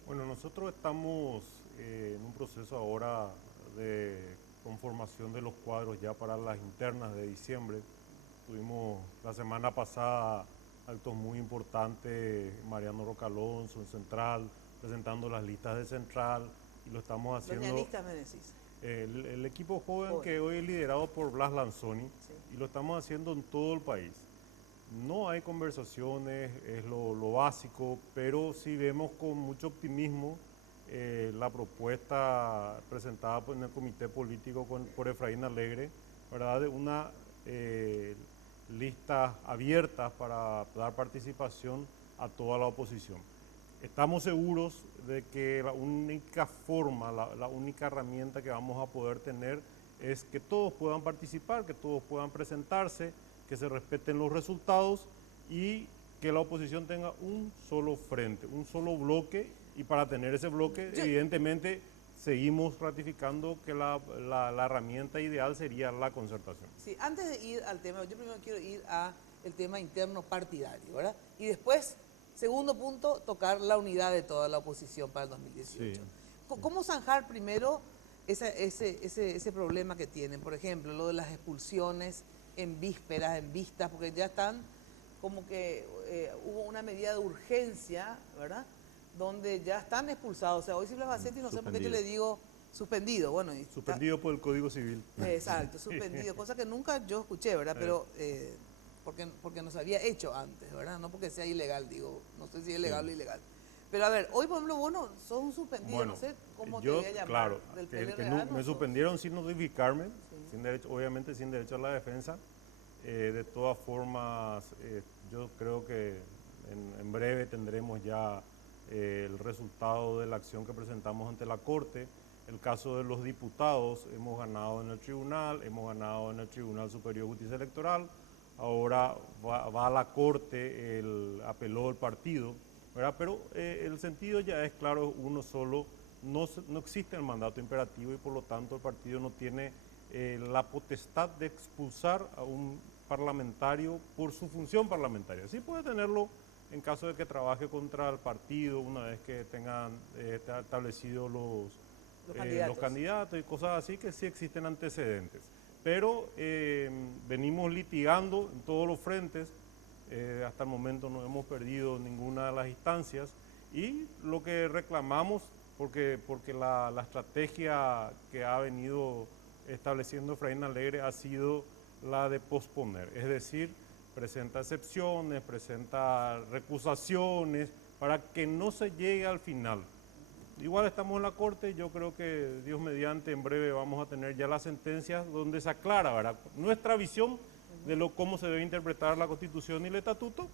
Bueno, nosotros estamos en un proceso ahora de conformación de los cuadros ya para las internas de diciembre. Tuvimos la semana pasada actos muy importantes, Mariano Roca Alonso en Central, presentando las listas de Central, y lo estamos haciendo... ¿Los listas me decís? El equipo joven que hoy es liderado por Blas Lanzoni, sí, y lo estamos haciendo en todo el país. No hay conversaciones, es lo básico, pero sí vemos con mucho optimismo la propuesta presentada en el comité político por Efraín Alegre, ¿verdad? De una listas abiertas para dar participación a toda la oposición. Estamos seguros de que la única forma, la única herramienta que vamos a poder tener es que todos puedan participar, que todos puedan presentarse, que se respeten los resultados y que la oposición tenga un solo frente, un solo bloque, y para tener ese bloque, evidentemente, seguimos ratificando que la herramienta ideal sería la concertación. Sí, antes de ir al tema, yo primero quiero ir al tema interno partidario, ¿verdad? Y después, segundo punto, tocar la unidad de toda la oposición para el 2018. Sí. ¿Cómo zanjar primero ese problema que tienen? Por ejemplo, lo de las expulsiones en vísperas, en vistas, porque ya están como que hubo una medida de urgencia, ¿verdad? Donde ya están expulsados. O sea, hoy Silvia Bassetti, no sé por qué yo le digo suspendido. Bueno, y suspendido por el Código Civil. Exacto, suspendido, cosa que nunca yo escuché, ¿verdad? Pero porque no se había hecho antes, ¿verdad? No porque sea ilegal, digo, no sé si es legal o ilegal. Pero a ver, hoy por ejemplo, vos no sos un suspendido, bueno, no sé cómo yo, te voy a llamar. Claro, del que no, me suspendieron sin notificarme, sin derecho, obviamente sin derecho a la defensa. De todas formas, yo creo que en breve tendremos ya el resultado de la acción que presentamos ante la Corte. El caso de los diputados, hemos ganado en el tribunal, hemos ganado en el Tribunal Superior de Justicia Electoral, ahora va a la Corte, apeló el partido, ¿verdad? Pero el sentido ya es claro, uno solo, no existe el mandato imperativo y por lo tanto el partido no tiene la potestad de expulsar a un parlamentario por su función parlamentaria. Sí puede tenerlo en caso de que trabaje contra el partido, una vez que tengan establecidos los candidatos y cosas así, que sí existen antecedentes. Pero venimos litigando en todos los frentes, hasta el momento no hemos perdido ninguna de las instancias y lo que reclamamos, porque la estrategia que ha venido estableciendo Efraín Alegre ha sido la de posponer, es decir, presenta excepciones, presenta recusaciones para que no se llegue al final. Igual estamos en la Corte, yo creo que Dios mediante en breve vamos a tener ya las sentencias donde se aclara, ¿verdad?, nuestra visión de cómo se debe interpretar la Constitución y el Estatuto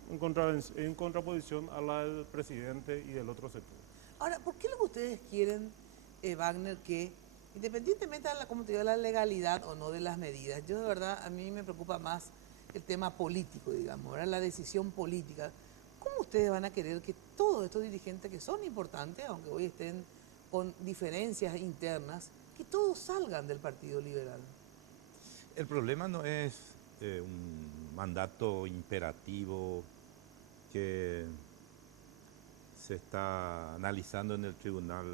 en contraposición a la del presidente y del otro sector. Ahora, ¿por qué lo que ustedes quieren, Wagner, que independientemente de la legalidad o no de las medidas, yo de verdad, a mí me preocupa más el tema político, digamos, ¿verdad?, la decisión política? ¿Cómo ustedes van a querer que todos estos dirigentes que son importantes, aunque hoy estén con diferencias internas, que todos salgan del Partido Liberal? El problema no es un mandato imperativo que se está analizando en el tribunal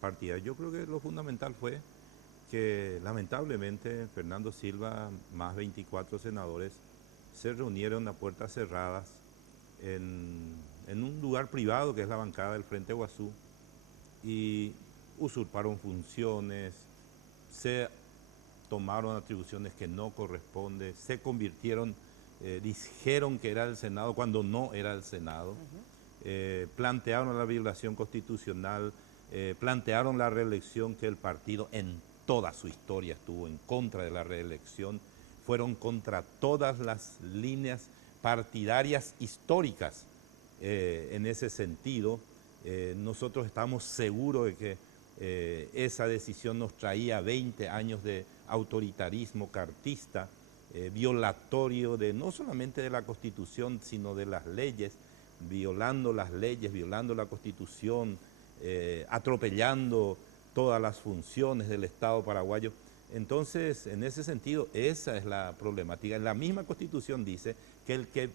partidario. Yo creo que lo fundamental fue que lamentablemente Fernando Silva más 24 senadores se reunieron a puertas cerradas en un lugar privado que es la bancada del Frente Guazú y usurparon funciones, se tomaron atribuciones que no corresponden, se convirtieron, dijeron que era el Senado cuando no era el Senado, plantearon la violación constitucional, plantearon la reelección, que el partido en toda su historia estuvo en contra de la reelección, fueron contra todas las líneas partidarias históricas. En ese sentido, nosotros estamos seguros de que esa decisión nos traía 20 años de autoritarismo cartista, violatorio de no solamente de la Constitución, sino de las leyes, violando las leyes, violando la Constitución, atropellando todas las funciones del Estado paraguayo. Entonces, en ese sentido, esa es la problemática. La misma Constitución dice que el que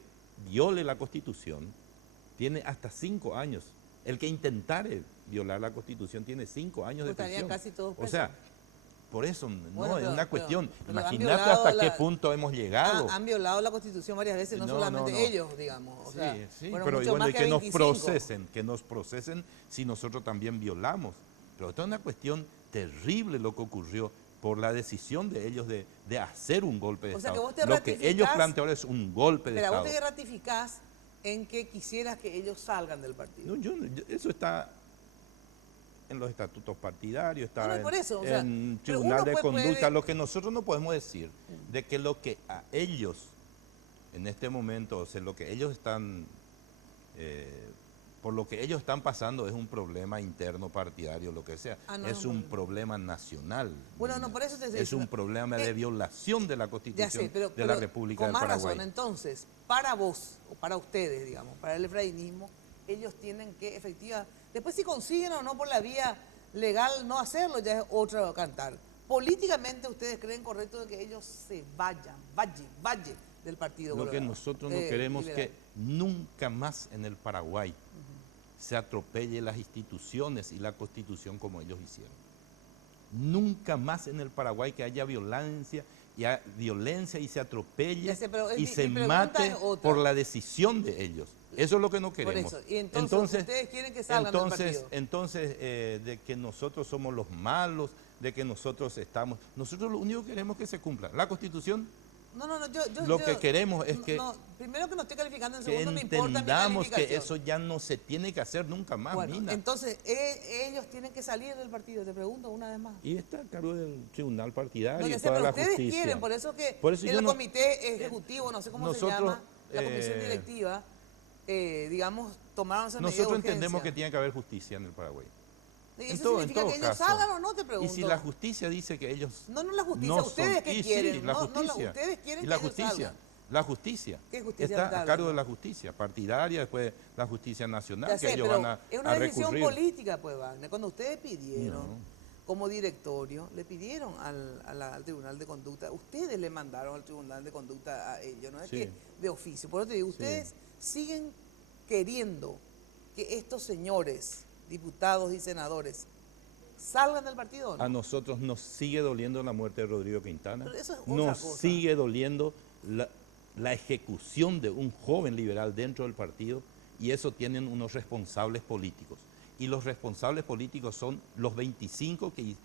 viole la Constitución tiene hasta 5 años. El que intentare violar la Constitución tiene 5 años de prisión. Casi todos presos. O sea, por eso bueno, no es una cuestión. pero Imagínate hasta qué punto hemos llegado. Han violado la Constitución varias veces, no solamente ellos, digamos. O sea, sí, pero bueno, y que nos procesen si nosotros también violamos. Pero esta es una cuestión terrible lo que ocurrió por la decisión de ellos de hacer un golpe de Estado. Lo que ellos plantearon es un golpe de Estado. Pero vos te ratificás en que quisieras que ellos salgan del partido. Eso está en los estatutos partidarios, está por eso, en Tribunal de Conducta. Lo que nosotros no podemos decir de que lo que a ellos en este momento, o sea, lo que ellos están, por lo que ellos están pasando es un problema interno partidario, lo que sea. Es un problema nacional. Bueno, no, por eso te es un problema de violación de la Constitución de la República del Paraguay. Con más razón, entonces, para vos, o para ustedes, digamos, para el efrainismo, ellos tienen que efectivamente, después si consiguen o no por la vía legal no hacerlo, ya es otro cantar. Políticamente, ¿ustedes creen correcto de que ellos se vayan del partido? Lo que nosotros no queremos es que nunca más en el Paraguay se atropelle las instituciones y la Constitución como ellos hicieron. Nunca más en el Paraguay que haya violencia, y violencia y se atropelle Ya sé, pero y mi se pregunta mate es otra. por la decisión de ellos. Eso es lo que no Por queremos. eso. Y entonces ustedes quieren que salgan del partido. Entonces, de que nosotros somos los malos, de que nosotros estamos... Nosotros lo único que queremos es que se cumpla la Constitución. Lo que queremos es que... primero que no estoy calificando, en que segundo me importa mi entendamos calificación. que eso ya no se tiene que hacer nunca más, Bueno, Mina. entonces ellos tienen que salir del partido, te pregunto una vez más. Y está a cargo del tribunal partidario No, y ya sé, toda pero la ustedes justicia. quieren, por eso que yo el no- comité ejecutivo, no sé cómo se nosotros, llama, la comisión directiva, digamos, tomaron esa medida de Nosotros urgencia. entendemos que tiene que haber justicia en el Paraguay. ¿Y En eso todo significa que ellos caso. salgan o no, te pregunto? Y si la justicia dice que ellos No la justicia, no ustedes son- que y quieren, sí, la no, justicia. ustedes quieren Y que la ellos justicia, salgan. la justicia ¿Qué justicia está está a cargo hablando? de la justicia partidaria, después la justicia nacional, Ya que sé, ellos pero van a, es una a decisión recurrir. política, pues, Wagner. Cuando ustedes pidieron, No. como directorio, le pidieron al Tribunal de Conducta, ustedes le mandaron al Tribunal de Conducta a ellos, no es Sí. que de oficio. Por eso te digo, ustedes siguen queriendo que estos señores, diputados y senadores, salgan del partido, ¿o no? A nosotros nos sigue doliendo la muerte de Rodrigo Quintana, Pero eso es otra nos cosa. sigue doliendo la ejecución de un joven liberal dentro del partido, y eso tienen unos responsables políticos. Y los responsables políticos son los 25 que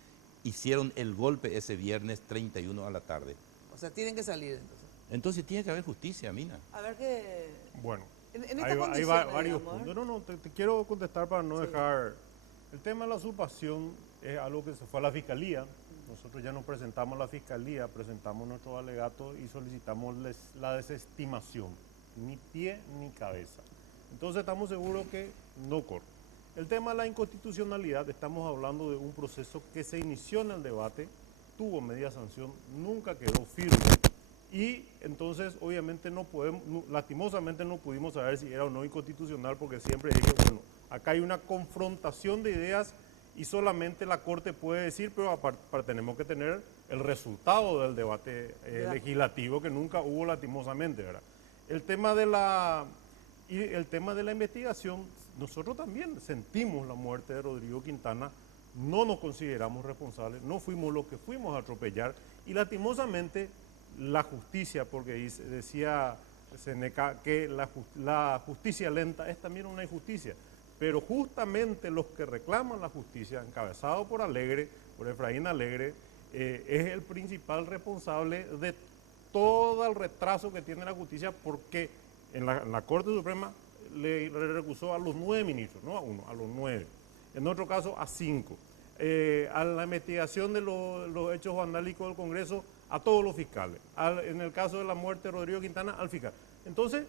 hicieron el golpe ese viernes 31 a la tarde. O sea, tienen que salir entonces. Entonces tiene que haber justicia, Mina. A ver qué... Bueno, En hay estas condiciones, varios digamos, ¿eh? puntos. No, te quiero contestar para no Sí. dejar... El tema de la usurpación es algo que se fue a la Fiscalía. Nosotros ya nos presentamos a la Fiscalía, presentamos nuestros alegatos y solicitamos la desestimación. Ni pie ni cabeza. Entonces estamos seguros que no corre. El tema de la inconstitucionalidad, estamos hablando de un proceso que se inició en el debate, tuvo media sanción, nunca quedó firme. Y entonces, obviamente, lastimosamente no pudimos saber si era o no inconstitucional, porque siempre dije, bueno, acá hay una confrontación de ideas y solamente la Corte puede decir, pero aparte tenemos que tener el resultado del debate legislativo, que nunca hubo lastimosamente, ¿verdad? El tema de la investigación, nosotros también sentimos la muerte de Rodrigo Quintana, no nos consideramos responsables, no fuimos los que fuimos a atropellar, y lastimosamente la justicia, porque decía Seneca que la justicia lenta es también una injusticia, pero justamente los que reclaman la justicia, encabezado por Alegre, por Efraín Alegre, es el principal responsable de todo el retraso que tiene la justicia, porque en la Corte Suprema le recusó a los 9 ministros, no a uno, a los 9. En otro caso, a 5. A la investigación de los hechos vandálicos del Congreso, a todos los fiscales. En el caso de la muerte de Rodrigo Quintana, al fiscal. Entonces,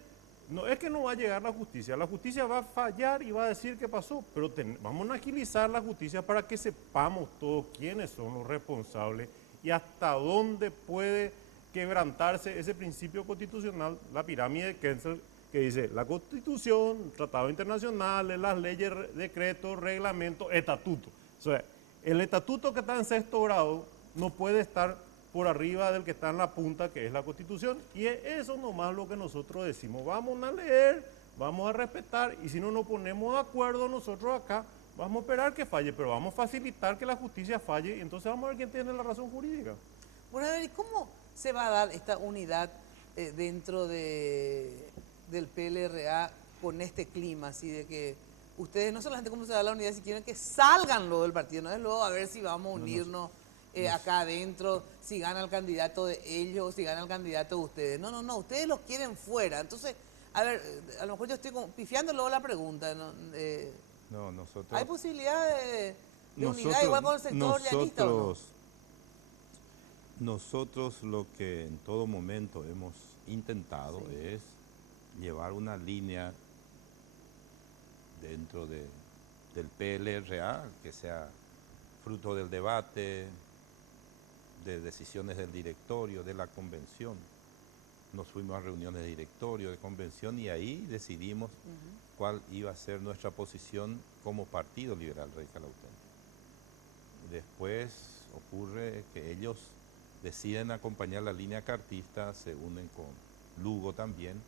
no es que no va a llegar la justicia va a fallar y va a decir qué pasó, pero vamos a agilizar la justicia para que sepamos todos quiénes son los responsables y hasta dónde puede quebrantarse ese principio constitucional, la pirámide de Kensel, que dice la Constitución, tratados internacionales, las leyes, decretos, reglamentos, estatutos. O sea, el estatuto que está en 6º grado no puede estar por arriba del que está en la punta, que es la Constitución, y es eso nomás lo que nosotros decimos. Vamos a leer, vamos a respetar, y si no nos ponemos de acuerdo nosotros acá, vamos a esperar que falle, pero vamos a facilitar que la justicia falle, y entonces vamos a ver quién tiene la razón jurídica. Bueno, a ver, ¿y cómo se va a dar esta unidad dentro del PLRA con este clima, así de que ustedes no solamente cómo se da la unidad, si quieren que salgan luego del partido, no es luego a ver si vamos a unirnos acá adentro, si gana el candidato de ellos, si gana el candidato de ustedes. No, ustedes los quieren fuera. Entonces, a ver, a lo mejor yo estoy pifiando luego la pregunta, ¿no? No, nosotros... ¿Hay posibilidad de unidad igual con el sector llanista o no? Nosotros lo que en todo momento hemos intentado es llevar una línea dentro del PLRA que sea fruto del debate, de decisiones del directorio, de la convención. Nos fuimos a reuniones de directorio, de convención, y ahí decidimos cuál iba a ser nuestra posición como Partido Liberal Radical Auténtico. Después ocurre que ellos deciden acompañar la línea cartista, se unen con Lugo también,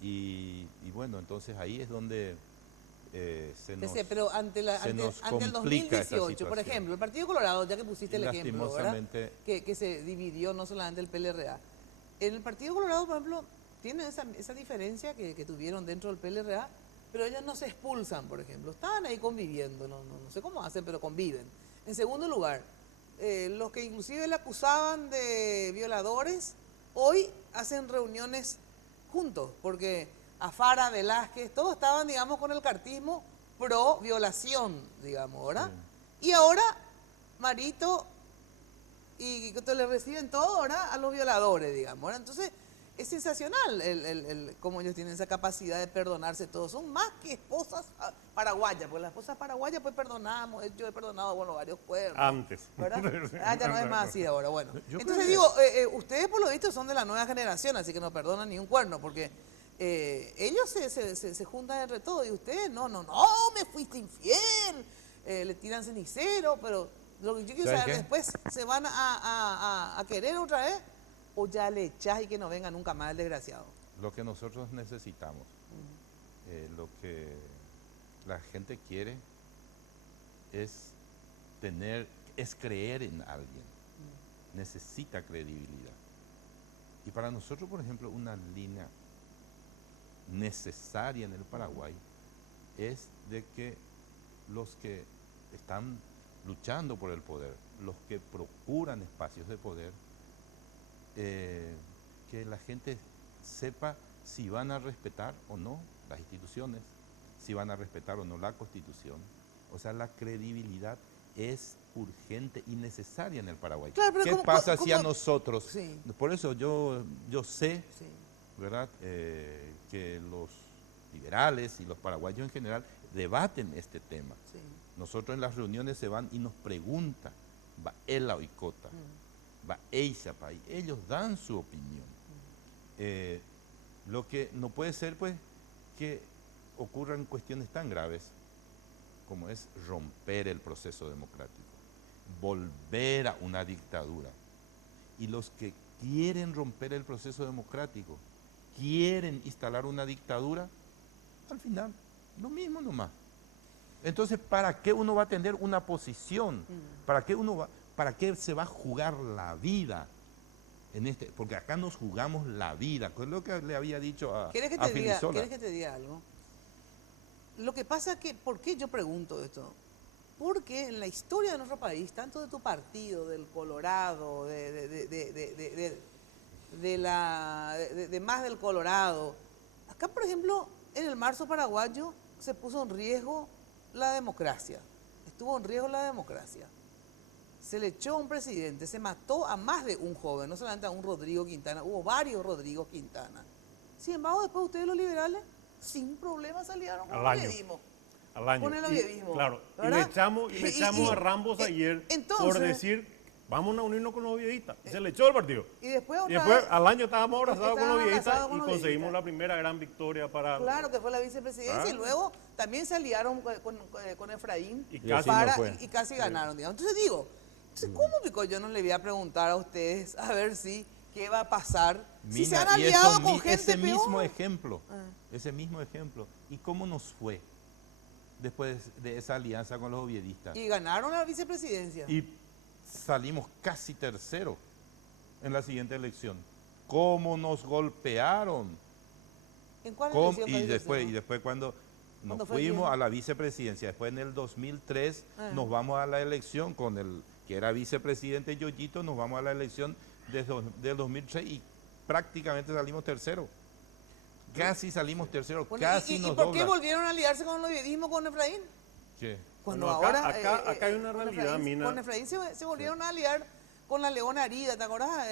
y bueno, entonces ahí es donde pero ante el 2018, por ejemplo, el Partido Colorado, ya que pusiste el ejemplo, ¿verdad? Que se dividió no solamente el PLRA. En el Partido Colorado, por ejemplo, tiene esa diferencia que tuvieron dentro del PLRA, pero ellos no se expulsan, por ejemplo. Estaban ahí conviviendo, no sé cómo hacen, pero conviven. En segundo lugar, los que inclusive le acusaban de violadores, hoy hacen reuniones juntos, porque Afara, Velázquez, todos estaban, digamos, con el cartismo pro violación, digamos, ¿verdad? Sí. Y ahora Marito y que le reciben todo, ¿verdad?, a los violadores, digamos, ¿verdad? Entonces es sensacional cómo ellos tienen esa capacidad de perdonarse todos. Son más que esposas paraguayas, porque las esposas paraguayas pues perdonamos, yo he perdonado, bueno, varios cuernos. Antes. ¿Verdad? Ya no es más así ahora, bueno. Entonces digo, ustedes por lo visto son de la nueva generación, así que no perdonan ni un cuerno, porque ellos se juntan entre todos y ustedes, no, me fuiste infiel, le tiran cenicero, pero lo que yo quiero saber, después se van a querer otra vez, o ya le echás y que no venga nunca más el desgraciado. Lo que nosotros necesitamos, lo que la gente quiere es creer en alguien, necesita credibilidad. Y para nosotros, por ejemplo, una línea necesaria en el Paraguay es de que los que están luchando por el poder, los que procuran espacios de poder, que la gente sepa si van a respetar o no las instituciones, si van a respetar o no la Constitución. O sea, la credibilidad es urgente y necesaria en el Paraguay. Claro, ¿qué pasa si a nosotros? Sí. Por eso yo sé, sí, ¿verdad?, que los liberales y los paraguayos en general debaten este tema. Sí. Nosotros en las reuniones se van y nos preguntan, va el oicota, va Eisapa, y ellos dan su opinión. Lo que no puede ser, pues, que ocurran cuestiones tan graves como es romper el proceso democrático, volver a una dictadura. Y los que quieren romper el proceso democrático, quieren instalar una dictadura, al final, lo mismo nomás. Entonces, ¿para qué uno va a tener una posición? ¿Para qué se va a jugar la vida? Porque acá nos jugamos la vida, es lo que le había dicho a Filisola. ¿Quieres que te diga algo? Lo que pasa es que, ¿por qué yo pregunto esto? Porque en la historia de nuestro país, tanto de tu partido, del Colorado, de más del Colorado, acá, por ejemplo, en el marzo paraguayo se puso en riesgo la democracia. Estuvo en riesgo la democracia. Se le echó a un presidente, se mató a más de un joven, no solamente a un Rodrigo Quintana, hubo varios Rodrigo Quintana. Sin embargo, después ustedes los liberales, sin problema salieron con el obviedismo. Al año. Con el obviedismo. Claro, ¿verdad? Y le echamos a Rambos ayer por decir, vamos a unirnos con los obviedistas. Se le echó el partido. Y después al año estábamos abrazados con los obviedistas y conseguimos la primera gran victoria para... Claro, que fue la vicepresidencia, y luego también se aliaron con Efraín y casi ganaron. Digamos. Entonces digo, ¿cómo yo no le voy a preguntar a ustedes a ver si qué va a pasar si se han aliado con gente ese mismo ejemplo, ¿y cómo nos fue después de esa alianza con los oviedistas? Y ganaron la vicepresidencia. Y salimos casi tercero en la siguiente elección. ¿Cómo nos golpearon? ¿En cuál elección? Y después cuando nos fuimos a la vicepresidencia, después en el 2003 nos vamos a la elección con el que era vicepresidente Yoyito, nos vamos a la elección del 2003 y prácticamente salimos tercero. Casi salimos tercero, casi nos doblan. ¿Y por qué volvieron a aliarse con el obviedismo con Efraín? ¿Qué? Cuando acá hay una realidad, Mina. Con Efraín se volvieron a aliar con la Leona Arida, ¿te acordás?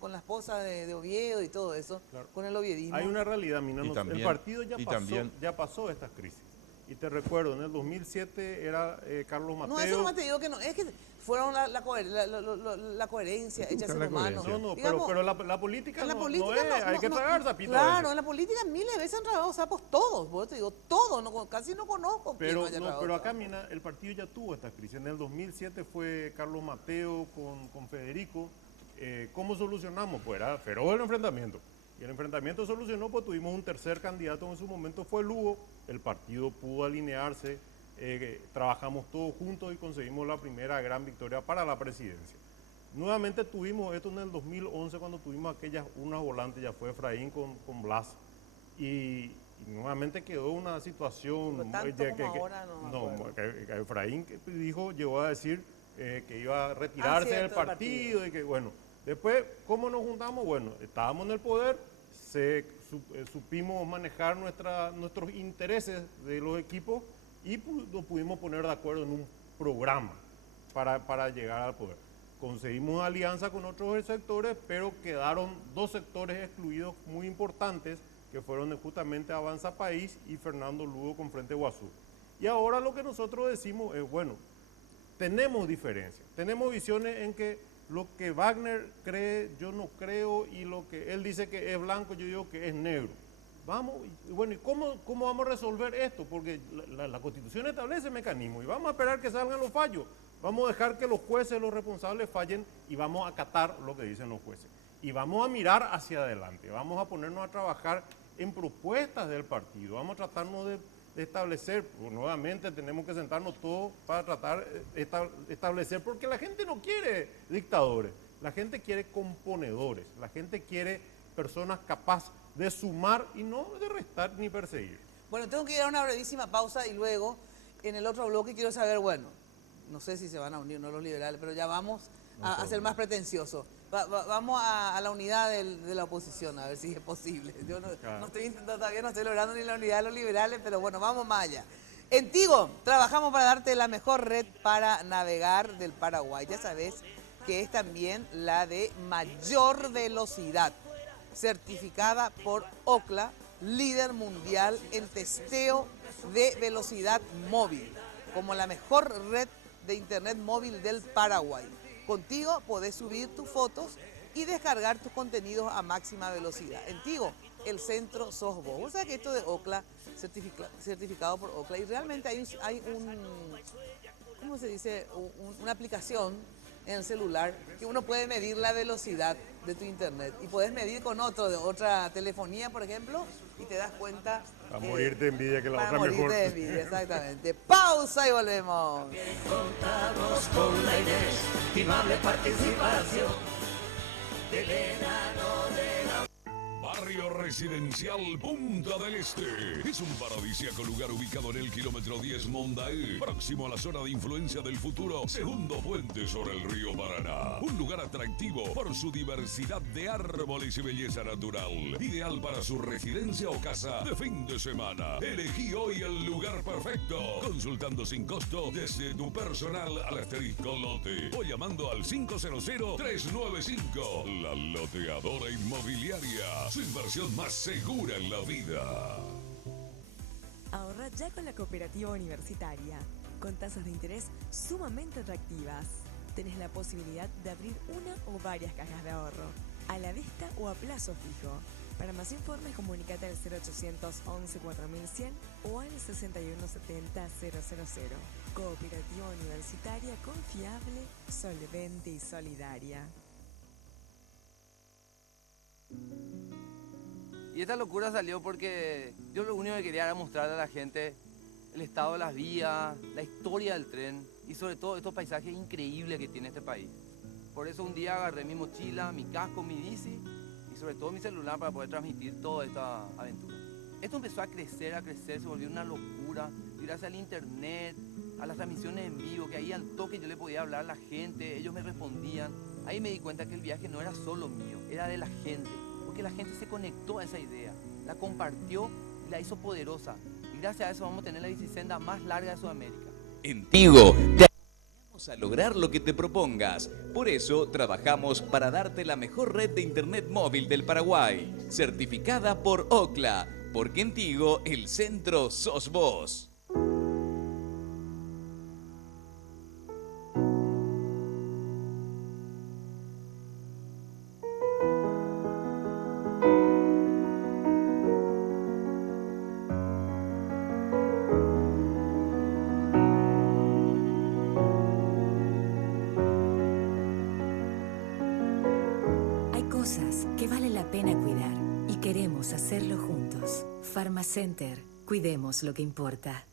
Con la esposa de Oviedo y todo eso, claro, con el oviedismo. Hay una realidad, Mina. El partido ya pasó estas crisis. Y te recuerdo, en el 2007 era Carlos Mateo. No, eso no te digo que no, es que fueron la coherencia hecha ser humano. Pero la política no es, hay que tragar sapito. Claro, en la política miles de veces han tragado sapos todos, por eso te digo, todos, casi no conozco. Pero acá, Mina, el partido ya tuvo esta crisis. En el 2007 fue Carlos Mateo con Federico. ¿Cómo solucionamos? Pues era feroz el enfrentamiento. Y el enfrentamiento se solucionó, pues tuvimos un tercer candidato en su momento, fue Lugo, el partido pudo alinearse, trabajamos todos juntos y conseguimos la primera gran victoria para la presidencia. Nuevamente tuvimos esto en el 2011 cuando tuvimos aquellas unas volantes, ya fue Efraín con Blas, y nuevamente quedó una situación que Efraín dijo, llegó a decir que iba a retirarse del partido y que bueno, después ¿cómo nos juntamos? Bueno, estábamos en el poder, supimos manejar nuestros intereses de los equipos y nos pudimos poner de acuerdo en un programa para llegar al poder. Conseguimos alianza con otros sectores, pero quedaron dos sectores excluidos muy importantes, que fueron justamente Avanza País y Fernando Lugo con Frente Guazú. Y ahora lo que nosotros decimos es, bueno, tenemos diferencias, tenemos visiones en que lo que Wagner cree, yo no creo, y lo que él dice que es blanco, yo digo que es negro. Vamos, bueno, ¿y cómo vamos a resolver esto? Porque la Constitución establece mecanismos y vamos a esperar que salgan los fallos. Vamos a dejar que los jueces, los responsables fallen y vamos a acatar lo que dicen los jueces. Y vamos a mirar hacia adelante, vamos a ponernos a trabajar en propuestas del partido, vamos a tratarnos de establecer, pues, nuevamente tenemos que sentarnos todos para tratar de establecer, porque la gente no quiere dictadores, la gente quiere componedores, la gente quiere personas capaces de sumar y no de restar ni perseguir. Bueno, tengo que ir a una brevísima pausa y luego en el otro bloque quiero saber, bueno, no sé si se van a unir no los liberales, pero ya vamos a ser más pretenciosos. Vamos a la unidad de la oposición, a ver si es posible. Yo no estoy intentando todavía, no estoy logrando ni la unidad de los liberales, pero bueno, vamos más allá. En Tigo, trabajamos para darte la mejor red para navegar del Paraguay. Ya sabes que es también la de mayor velocidad, certificada por Ookla, líder mundial en testeo de velocidad móvil, como la mejor red de internet móvil del Paraguay. Contigo podés subir tus fotos y descargar tus contenidos a máxima velocidad. En Tigo, el centro sos vos. Vos sabés que esto de Ookla, certificado por Ookla, y realmente hay ¿cómo se dice? Una aplicación en el celular que uno puede medir la velocidad de tu internet y puedes medir con de otra telefonía, por ejemplo, y te das cuenta a morirte de envidia que la otra mejor. Morirte de envidia, exactamente. Pausa y volvemos. Contamos con la inestimable participación del enano de la... Barrio Residencial Punta del Este. Es un paradisíaco lugar ubicado en el kilómetro 10 Mondaé, próximo a la zona de influencia del futuro segundo puente sobre el río Paraná. Un lugar atractivo por su diversidad de árboles y belleza natural. Ideal para su residencia o casa de fin de semana. Elegí hoy el lugar perfecto. Consultando sin costo desde tu personal al asterisco lote o llamando al 500-395. La Loteadora Inmobiliaria. Su inversión más segura en la vida. Ahorra ya con la cooperativa universitaria, con tasas de interés sumamente atractivas. Tenés la posibilidad de abrir una o varias cajas de ahorro, a la vista o a plazo fijo. Para más informes, comunícate al 0800 11 4100 o al 6170 000. Cooperativa universitaria confiable, solvente y solidaria. Y esta locura salió porque yo lo único que quería era mostrarle a la gente el estado de las vías, la historia del tren y sobre todo estos paisajes increíbles que tiene este país. Por eso un día agarré mi mochila, mi casco, mi bici y sobre todo mi celular para poder transmitir toda esta aventura. Esto empezó a crecer, se volvió una locura. Y gracias al internet, a las transmisiones en vivo, que ahí al toque yo le podía hablar a la gente, ellos me respondían. Ahí me di cuenta que el viaje no era solo mío, era de la gente. Que la gente se conectó a esa idea, la compartió y la hizo poderosa. Y gracias a eso vamos a tener la bicisenda más larga de Sudamérica. En Tigo te ayudamos a lograr lo que te propongas. Por eso trabajamos para darte la mejor red de internet móvil del Paraguay, certificada por Ookla, porque en Tigo el centro sos vos. Cosas que vale la pena cuidar. y queremos hacerlo juntos. Pharmacenter, cuidemos lo que importa.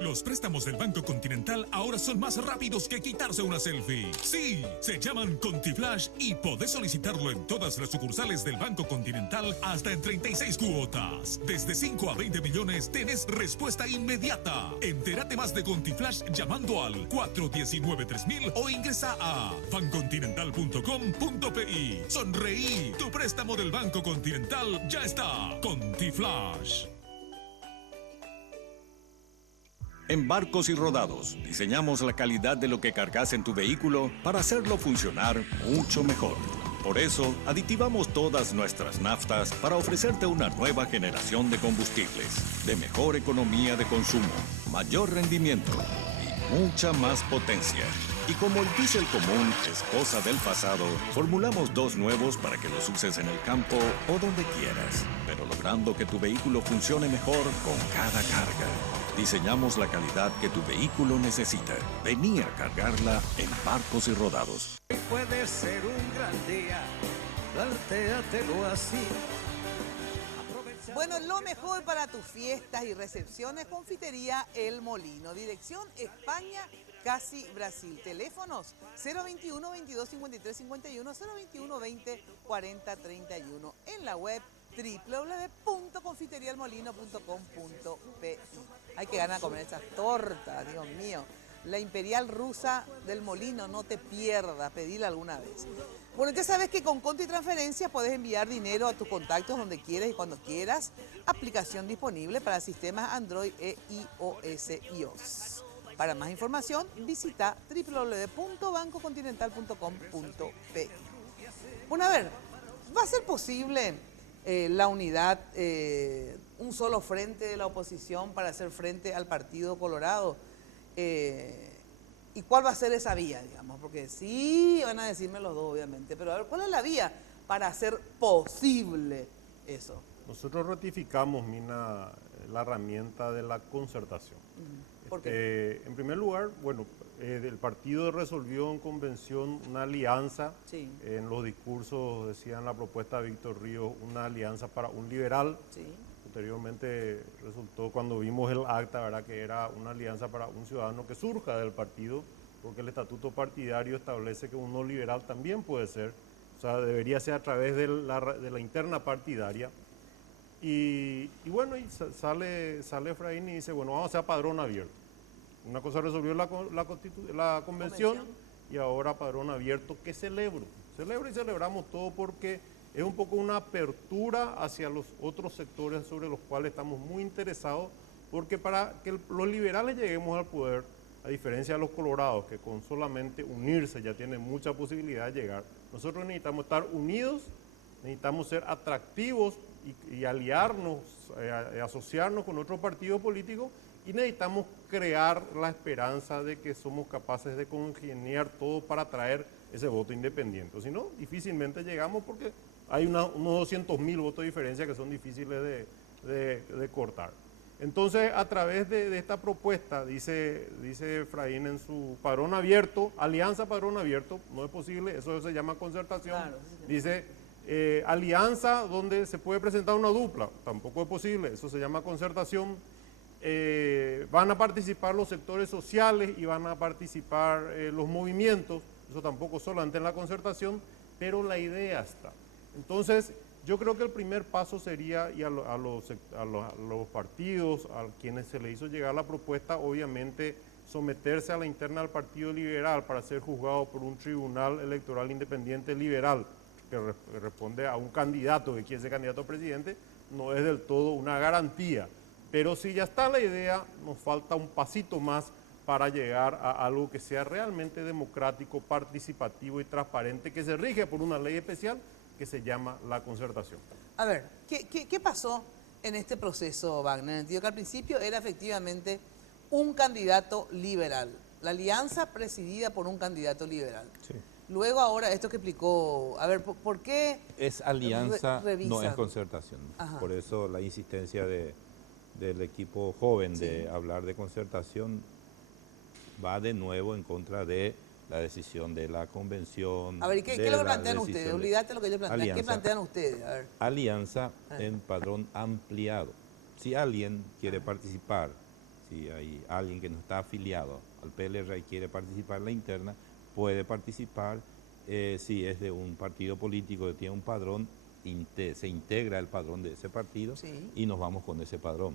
Los préstamos del Banco Continental ahora son más rápidos que quitarse una selfie. Sí, se llaman ContiFlash y podés solicitarlo en todas las sucursales del Banco Continental hasta en 36 cuotas. Desde 5 a 20 millones tenés respuesta inmediata. Entérate más de ContiFlash llamando al 419-3000 o ingresa a bancontinental.com.pi. Sonreí, tu préstamo del Banco Continental ya está. ContiFlash. En Barcos y Rodados, diseñamos la calidad de lo que cargas en tu vehículo para hacerlo funcionar mucho mejor. Por eso, aditivamos todas nuestras naftas para ofrecerte una nueva generación de combustibles, de mejor economía de consumo, mayor rendimiento y mucha más potencia. Y como el diésel común es cosa del pasado, formulamos dos nuevos para que los uses en el campo o donde quieras, pero logrando que tu vehículo funcione mejor con cada carga. Diseñamos la calidad que tu vehículo necesita. Vení a cargarla en Barcos y Rodados. Puede ser un gran día, plantéatelo así. Bueno, lo mejor para tus fiestas y recepciones, Confitería El Molino. Dirección España, casi Brasil. Teléfonos 021 22 53 51, 021 20 40 31. En la web www.confiterialmolino.com.pi. Hay que ganar a comer esas tortas, Dios mío. La Imperial Rusa del Molino, no te pierdas, pedila alguna vez. Bueno, ya sabes que con Conti Transferencias puedes enviar dinero a tus contactos donde quieras y cuando quieras. Aplicación disponible para sistemas Android e iOS. Para más información, visita www.bancocontinental.com.pi. Bueno, a ver, ¿va a ser posible la unidad, un solo frente de la oposición para hacer frente al Partido Colorado? ¿Y cuál va a ser esa vía, digamos? Porque sí, van a decirme los dos, obviamente, pero a ver, ¿cuál es la vía para hacer posible eso? Nosotros ratificamos, Mina, la herramienta de la concertación. ¿Por qué? En primer lugar, bueno, el partido resolvió en convención una alianza. Sí. En los discursos decían la propuesta de Víctor Ríos, una alianza para un liberal. Sí. Posteriormente resultó, cuando vimos el acta, ¿verdad?, que era una alianza para un ciudadano que surja del partido, porque el estatuto partidario establece que un no liberal también puede ser. O sea, debería ser a través de la interna partidaria. Y bueno, y sale Efraín y dice, bueno, vamos a hacer padrón abierto. Una cosa resolvió la convención y ahora padrón abierto, que celebro y celebramos todo porque es un poco una apertura hacia los otros sectores sobre los cuales estamos muy interesados, porque para que los liberales lleguemos al poder, a diferencia de los colorados, que con solamente unirse ya tienen mucha posibilidad de llegar, nosotros necesitamos estar unidos, necesitamos ser atractivos y aliarnos, asociarnos con otro partido político, y necesitamos crear la esperanza de que somos capaces de congeniar todo para traer ese voto independiente. Si no, difícilmente llegamos porque hay unos 200.000 votos de diferencia que son difíciles de cortar. Entonces, a través de esta propuesta, dice Efraín en su padrón abierto, alianza padrón abierto, no es posible, eso se llama concertación. Claro, sí. Dice alianza donde se puede presentar una dupla, tampoco es posible, eso se llama concertación. Van a participar los sectores sociales y van a participar los movimientos, eso tampoco solamente en la concertación, pero la idea está. Entonces, yo creo que el primer paso sería, y a los partidos, a quienes se les hizo llegar la propuesta, obviamente someterse a la interna del Partido Liberal para ser juzgado por un tribunal electoral independiente liberal, que responde a un candidato, que quiere ser candidato a presidente, no es del todo una garantía. Pero si ya está la idea, nos falta un pasito más para llegar a algo que sea realmente democrático, participativo y transparente, que se rige por una ley especial que se llama la concertación. A ver, ¿qué pasó en este proceso, Wagner? En el sentido que al principio era efectivamente un candidato liberal, la alianza presidida por un candidato liberal. Sí. Luego ahora esto que explicó, a ver, ¿por qué Es alianza, revisan? no es concertación. Ajá. Por eso la insistencia del equipo joven de hablar de concertación va de nuevo en contra de la decisión de la convención. A ver, ¿qué es lo que plantean ustedes? Olvídate lo que ellos plantean. ¿Qué plantean ustedes? A ver. Alianza en padrón ampliado. Si alguien quiere participar, si hay alguien que no está afiliado al PLR y quiere participar en la interna, puede participar. Si es de un partido político que tiene un padrón, se integra el padrón de ese partido y nos vamos con ese padrón.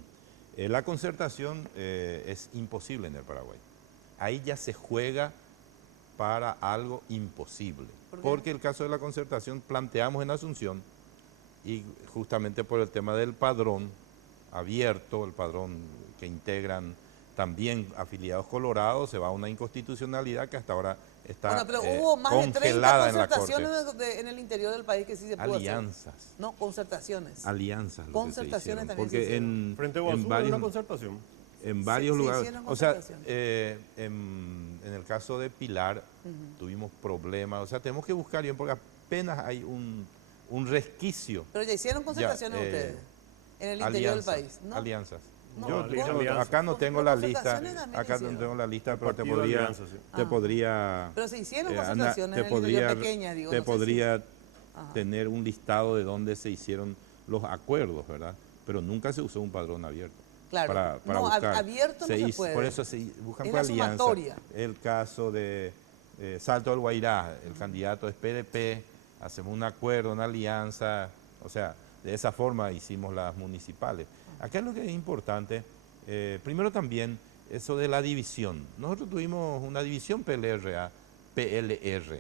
La concertación es imposible en el Paraguay. Ahí ya se juega para algo imposible. Porque el caso de la concertación planteamos en Asunción, y justamente por el tema del padrón abierto, el padrón que integran también afiliados colorados, se va a una inconstitucionalidad que hasta ahora está bueno, pero hubo más de 30 congelada en la Corte. concertaciones en el interior del país que sí se pudo Alianzas. hacer. No, concertaciones. Alianzas. Concertaciones también porque se hicieron. Frente a Guazú hay una concertación. En varios lugares. hicieron O sea, concertaciones. en el caso de Pilar tuvimos problemas. O sea, tenemos que buscar bien porque apenas hay un resquicio. Pero ya hicieron concertaciones ustedes en el interior del país, ¿no? Alianzas. No, Yo acá no tengo la lista, acá no tengo la lista, pero te podría, Pero se hicieron concentraciones en el interior pequeñas, digo. Te podría tener un listado de dónde se hicieron los acuerdos, ¿verdad? Pero nunca se usó un padrón abierto. Claro, para no, buscar. abierto no se puede. Por eso se buscan Es por la alianza. sumatoria. El caso de Salto del Guairá, el candidato es PDP, hacemos un acuerdo, una alianza, o sea, de esa forma hicimos las municipales. Acá es lo que es importante, primero también eso de la división. Nosotros tuvimos una división PLR-PLR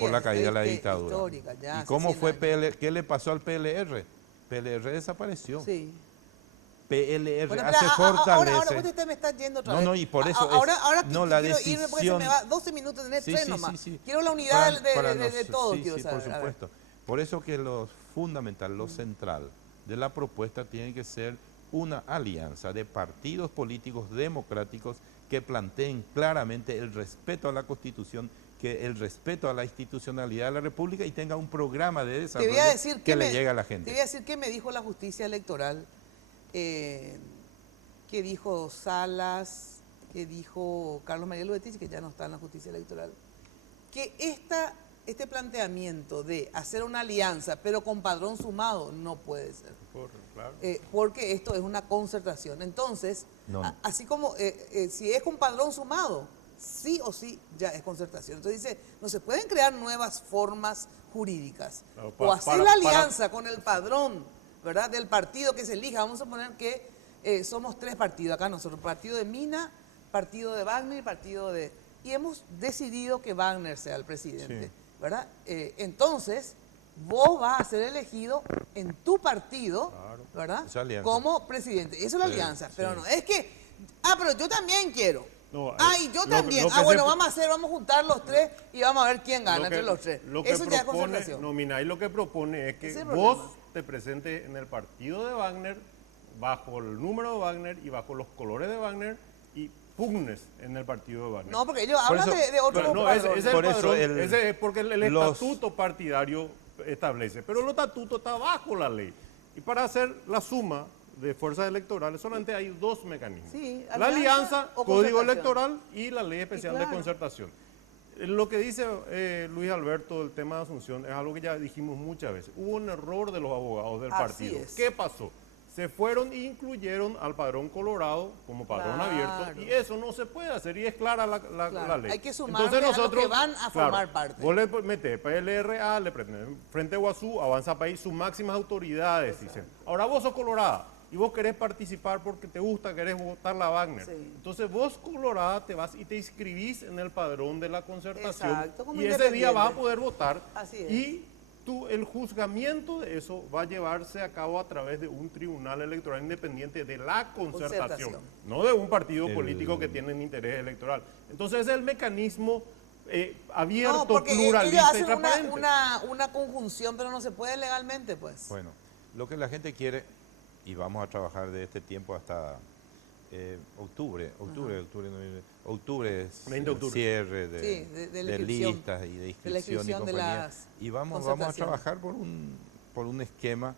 por la caída de la dictadura. Histórica, ya, ¿Y cómo fue PLR? ¿Qué le pasó al PLR? PLR desapareció. Sí. PLR Bueno, se fortalece. Ahora usted me está yendo otra vez. No, y por eso ahora no la quiero decisión. irme porque se me va 12 minutos en el tren nomás. Quiero la unidad de todo, quiero saber. Por supuesto. Por eso que lo fundamental, lo central de la propuesta tiene que ser una alianza de partidos políticos democráticos que planteen claramente el respeto a la Constitución, que el respeto a la institucionalidad de la República y tenga un programa de desarrollo que le llegue a la gente. Te voy a decir qué me dijo la justicia electoral, qué dijo Salas, qué dijo Carlos María Luetich, que ya no está en la justicia electoral, que este planteamiento de hacer una alianza pero con padrón sumado no puede ser. Claro. Porque esto es una concertación. Entonces, así como si es con padrón sumado, sí o sí ya es concertación. Entonces dice, no se pueden crear nuevas formas jurídicas. Claro, o hacer la alianza con el padrón, ¿verdad?, del partido que se elija. Vamos a suponer que somos 3 partidos acá nosotros, partido de Mina, partido de Wagner y partido de... Y hemos decidido que Wagner sea el presidente, Sí. ¿verdad? Entonces, vos vas a ser elegido en tu partido, ¿verdad?, como presidente. Eso es la alianza, pero no es que, pero yo también quiero. No, y yo también. Bueno, vamos a juntar los 3 y vamos a ver quién gana entre los 3. Eso ya es concertación. No, Mina, y lo que propone es que vos te presentes en el partido de Wagner, bajo el número de Wagner y bajo los colores de Wagner, y pugnes en el partido de Wagner. No, porque ellos hablan de otro no, padrón. Ese es porque el estatuto partidario establece, pero el estatuto está bajo la ley. Y para hacer la suma de fuerzas electorales solamente hay 2 mecanismos. Sí, la alianza, o código electoral y la ley especial de concertación. Lo que dice Luis Alberto del tema de Asunción es algo que ya dijimos muchas veces. Hubo un error de los abogados del partido. ¿Qué pasó? Se fueron e incluyeron al padrón colorado como padrón abierto, y eso no se puede hacer, y es clara la ley. Hay que sumarle a los que van a formar parte. Vos le metés PLRA, le prendés Frente Guazú, Avanza País, sus máximas autoridades, dicen. Ahora vos sos colorada y vos querés participar porque te gusta, querés votar la Wagner. Sí. Entonces vos, colorada, te vas y te inscribís en el padrón de la concertación. Exacto, como y ese día vas a poder votar. Así es. Y el juzgamiento de eso va a llevarse a cabo a través de un tribunal electoral independiente de la concertación. No de un partido político que tiene interés electoral. Entonces ese es el mecanismo abierto, porque ellos pluralista y hacen transparente. una conjunción, pero no se puede legalmente, pues. Bueno, lo que la gente quiere, y vamos a trabajar de este tiempo hasta octubre es 20 de octubre. el cierre de, Sí, de la inscripción. listas y de De la inscripción y inscripción de compañía. las Y vamos a concertaciones. trabajar por un esquema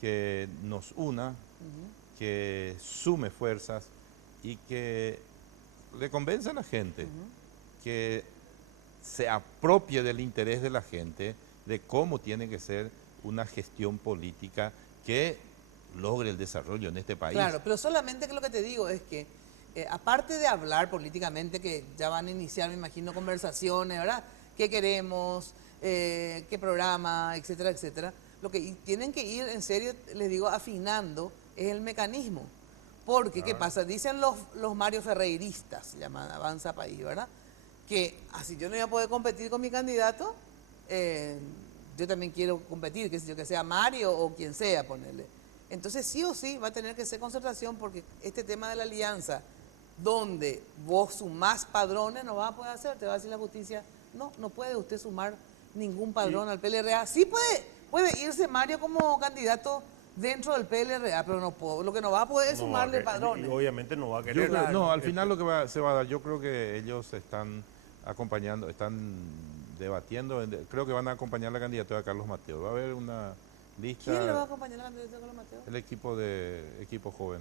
que nos una, que sume fuerzas y que le convenza a la gente, que se apropie del interés de la gente, de cómo tiene que ser una gestión política que logre el desarrollo en este país. Claro, pero solamente que lo que te digo es que, aparte de hablar políticamente, que ya van a iniciar, me imagino, conversaciones, ¿verdad? ¿Qué queremos? ¿Qué programa? Etcétera, etcétera. Lo que tienen que ir, en serio, les digo, afinando es el mecanismo. Porque, ¿qué pasa? Dicen los Mario Ferreiristas, se llaman Avanza País, ¿verdad? Que así yo no voy a poder competir con mi candidato, yo también quiero competir, que sea Mario o quien sea, ponerle. Entonces sí o sí va a tener que ser concertación, porque este tema de la alianza, donde vos sumás padrones, no vas a poder hacer, te va a decir la justicia, no puede usted sumar ningún padrón al PLRA. Sí puede irse Mario como candidato dentro del PLRA, pero lo que no va a poder es sumarle padrones. Y obviamente no va a Yo querer. creo- no, al final lo que se va a dar, yo creo que ellos están acompañando, están debatiendo, creo que van a acompañar la candidatura de Carlos Mateo. Va a haber una lista. ¿Quién le va a acompañar a la candidatura de Carlos Mateo? El equipo joven.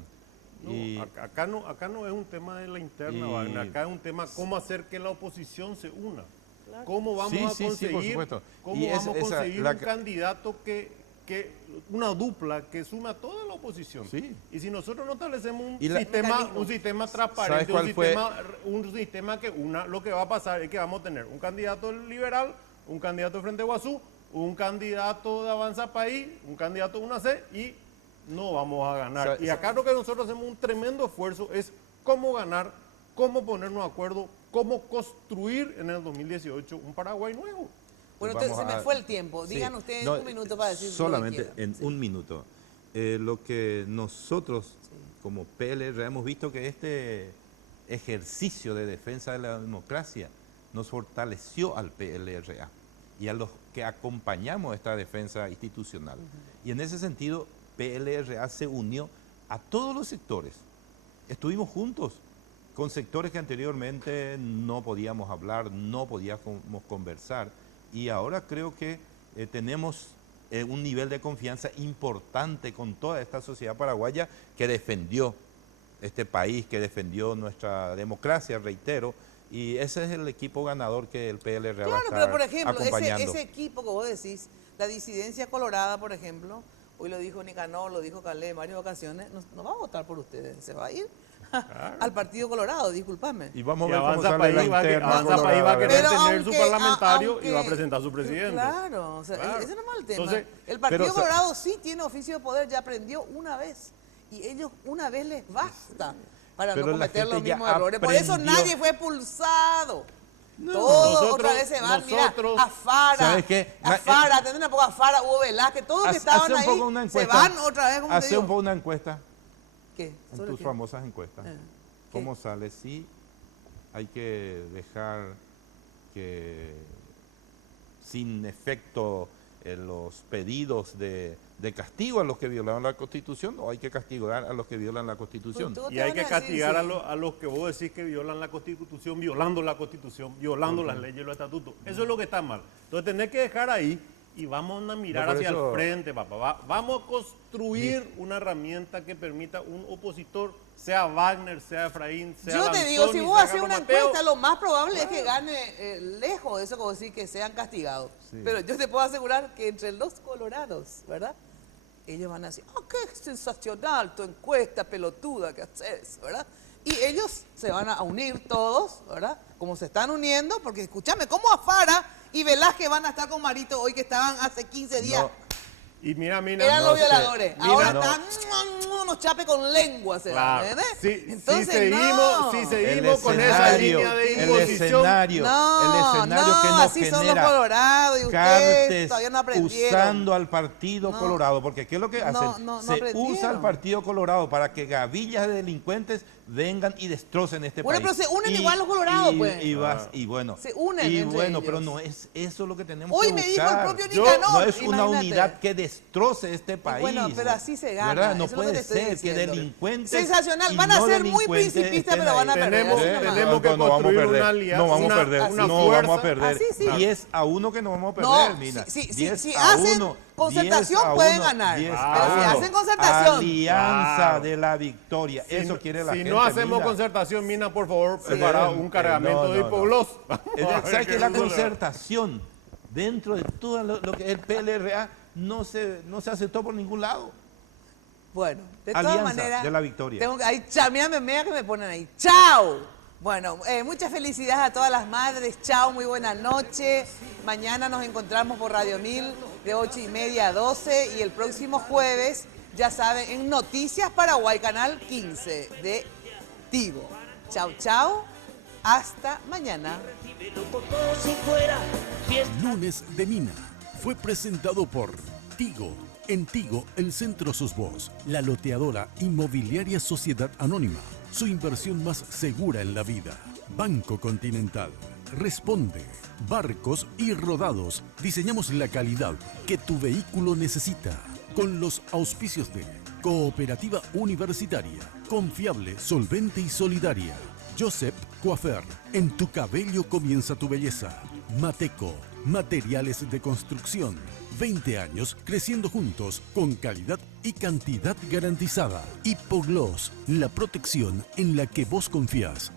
No, Y acá no es un tema de la interna, y- Wagner, acá es un tema cómo hacer que la oposición se una. Claro. ¿Cómo vamos Sí, a sí, sí, por conseguir, supuesto. cómo Y vamos a esa- conseguir la un ca- candidato una dupla que suma a toda la oposición? Sí. Y si nosotros no establecemos un Y la- sistema transparente, ¿Sabes cuál un sistema que una, lo que va a pasar es que vamos a tener un candidato liberal, un candidato de Frente Guazú, un candidato de Avanza País, un candidato de UNAC y no vamos a ganar. Y acá lo que nosotros hacemos un tremendo esfuerzo es cómo ganar, cómo ponernos de acuerdo, cómo construir en el 2018 un Paraguay nuevo. Bueno, Vamos entonces se me a- fue el tiempo. Sí. Digan ustedes No, un minuto para decir solamente lo que quieran. en un minuto. Lo que nosotros, como PLR, hemos visto que este ejercicio de defensa de la democracia nos fortaleció al PLRA y a los que acompañamos esta defensa institucional. Y en ese sentido, PLRA se unió a todos los sectores. Estuvimos juntos con sectores que anteriormente no podíamos hablar, no podíamos conversar. Y ahora creo que tenemos un nivel de confianza importante con toda esta sociedad paraguaya que defendió este país, que defendió nuestra democracia, reitero, y ese es el equipo ganador que el PLRA va a Claro, estar pero por ejemplo, acompañando. ese equipo que vos decís, la disidencia colorada, por ejemplo, hoy lo dijo Nicanor, lo dijo Calé en varias ocasiones, no va a votar por ustedes, se va a ir al Partido Colorado, discúlpame. Y vamos Y a ver cómo Avanza sale la País va a interna querer Pero tener su aunque- parlamentario y va a aunque- presentar a su presidente. Claro, o sea, Claro. ese no es el tema. Entonces, el Partido pero, Colorado sí tiene oficio de poder, ya aprendió una vez. Y ellos una vez les basta para Pero no la cometer los gente ya mismos errores. Por eso aprendió. nadie fue expulsado. No. Todos Nosotros- otra vez se van, mira, nosotros- a Fara, ¿Sabes qué? a Fara, atenden un poco a Fara, Hugo Velázquez, todos que estaban Hace un ahí poco una se encuesta. van otra vez, como te Hace digo. un poco una encuesta ¿Qué? en ¿Sobre tus qué? famosas encuestas. ¿Cómo sale? Sí, hay que dejar que sin efecto los pedidos de castigo a los que violaron la Constitución, o hay que castigar a los que violan la Constitución. Pues tú- Y hay que van a decir, castigar sí. a los que vos decís que violan la Constitución, violando la Constitución, violando las leyes y los estatutos. Eso es lo que está mal. Entonces tenés que dejar ahí y vamos a mirar No, por hacia eso- el frente, papá. Vamos a construir una herramienta que permita un opositor, sea Wagner, sea Efraín, sea Yo te digo, si Lanzoni, vos sea haces Carlos una Mateo. encuesta, lo más probable es que gane lejos de eso, como decir que sean castigados. Sí. Pero yo te puedo asegurar que entre los colorados, ¿verdad? Ellos van a decir, oh, qué sensacional tu encuesta pelotuda que haces, ¿verdad? Y ellos se van a unir todos, ¿verdad? Como se están uniendo, porque escúchame, ¿cómo Afara y Velázquez van a estar con Marito hoy que estaban hace 15 días? No. Y mira, Eran los violadores. Ahora no. están unos chapes con lengua, se Claro. dan, ¿verdad? Si Entonces, seguimos con esa escenario, línea de el imposición, escenario que nos así son los genera colorados y ustedes Cartes todavía no aprendieron. usando al Partido Colorado, porque ¿qué es lo que No, hacen? no Se aprendieron. usa al Partido Colorado para que gavillas de delincuentes vengan y destrocen este Bueno, país. pero se unen igual los colorados, pues. Y bueno, Se unen y entre bueno, ellos. pero no es eso lo que tenemos Hoy que me buscar. dijo el propio Nicanor, No es una imagínate. unidad que destroce este país. Bueno, pero así se gana. ¿Verdad? No eso es lo que puede te estoy ser que diciendo. delincuentes. Sensacional. y Van a no ser muy delincuentes principistas, estén pero van a ahí. perder. Tenemos que no vamos a construir perder. una alianza, No vamos a perder. una No fuerza. vamos a perder. Así sí. 10-1 que no vamos a perder, No, Mina. si 10 a hacen 1, concertación 10 a pueden 1, ganar. 10 Pero a si 1. hacen concertación. Alianza de la victoria. Si Eso no- quiere la si gente. no hacemos Mina. concertación, Mina, por favor, prepara un cargamento de hipogloss. ¿Sabes que la concertación dentro de todo lo que es el PLRA no se aceptó por ningún lado? Bueno, de todas Alianza maneras. de la victoria. Tengo que, ahí, mira que me ponen ahí. ¡Chao! Bueno, muchas felicidades a todas las madres. Chao, muy buena noche. Mañana nos encontramos por Radio 1000 de 8:30 a 12. Y el próximo jueves, ya saben, en Noticias Paraguay, Canal 15 de Tigo. Chao, chao. Hasta mañana. Lunes de Mina fue presentado por Tigo. En Tigo, el centro sos vos, la loteadora inmobiliaria Sociedad Anónima. Su inversión más segura en la vida. Banco Continental. Responde. Barcos y Rodados. Diseñamos la calidad que tu vehículo necesita. Con los auspicios de Cooperativa Universitaria. Confiable, solvente y solidaria. Joseph Coafer. En tu cabello comienza tu belleza. Mateco. Materiales de construcción. 20 años creciendo juntos con calidad y cantidad garantizada. Hipogloss, la protección en la que vos confías.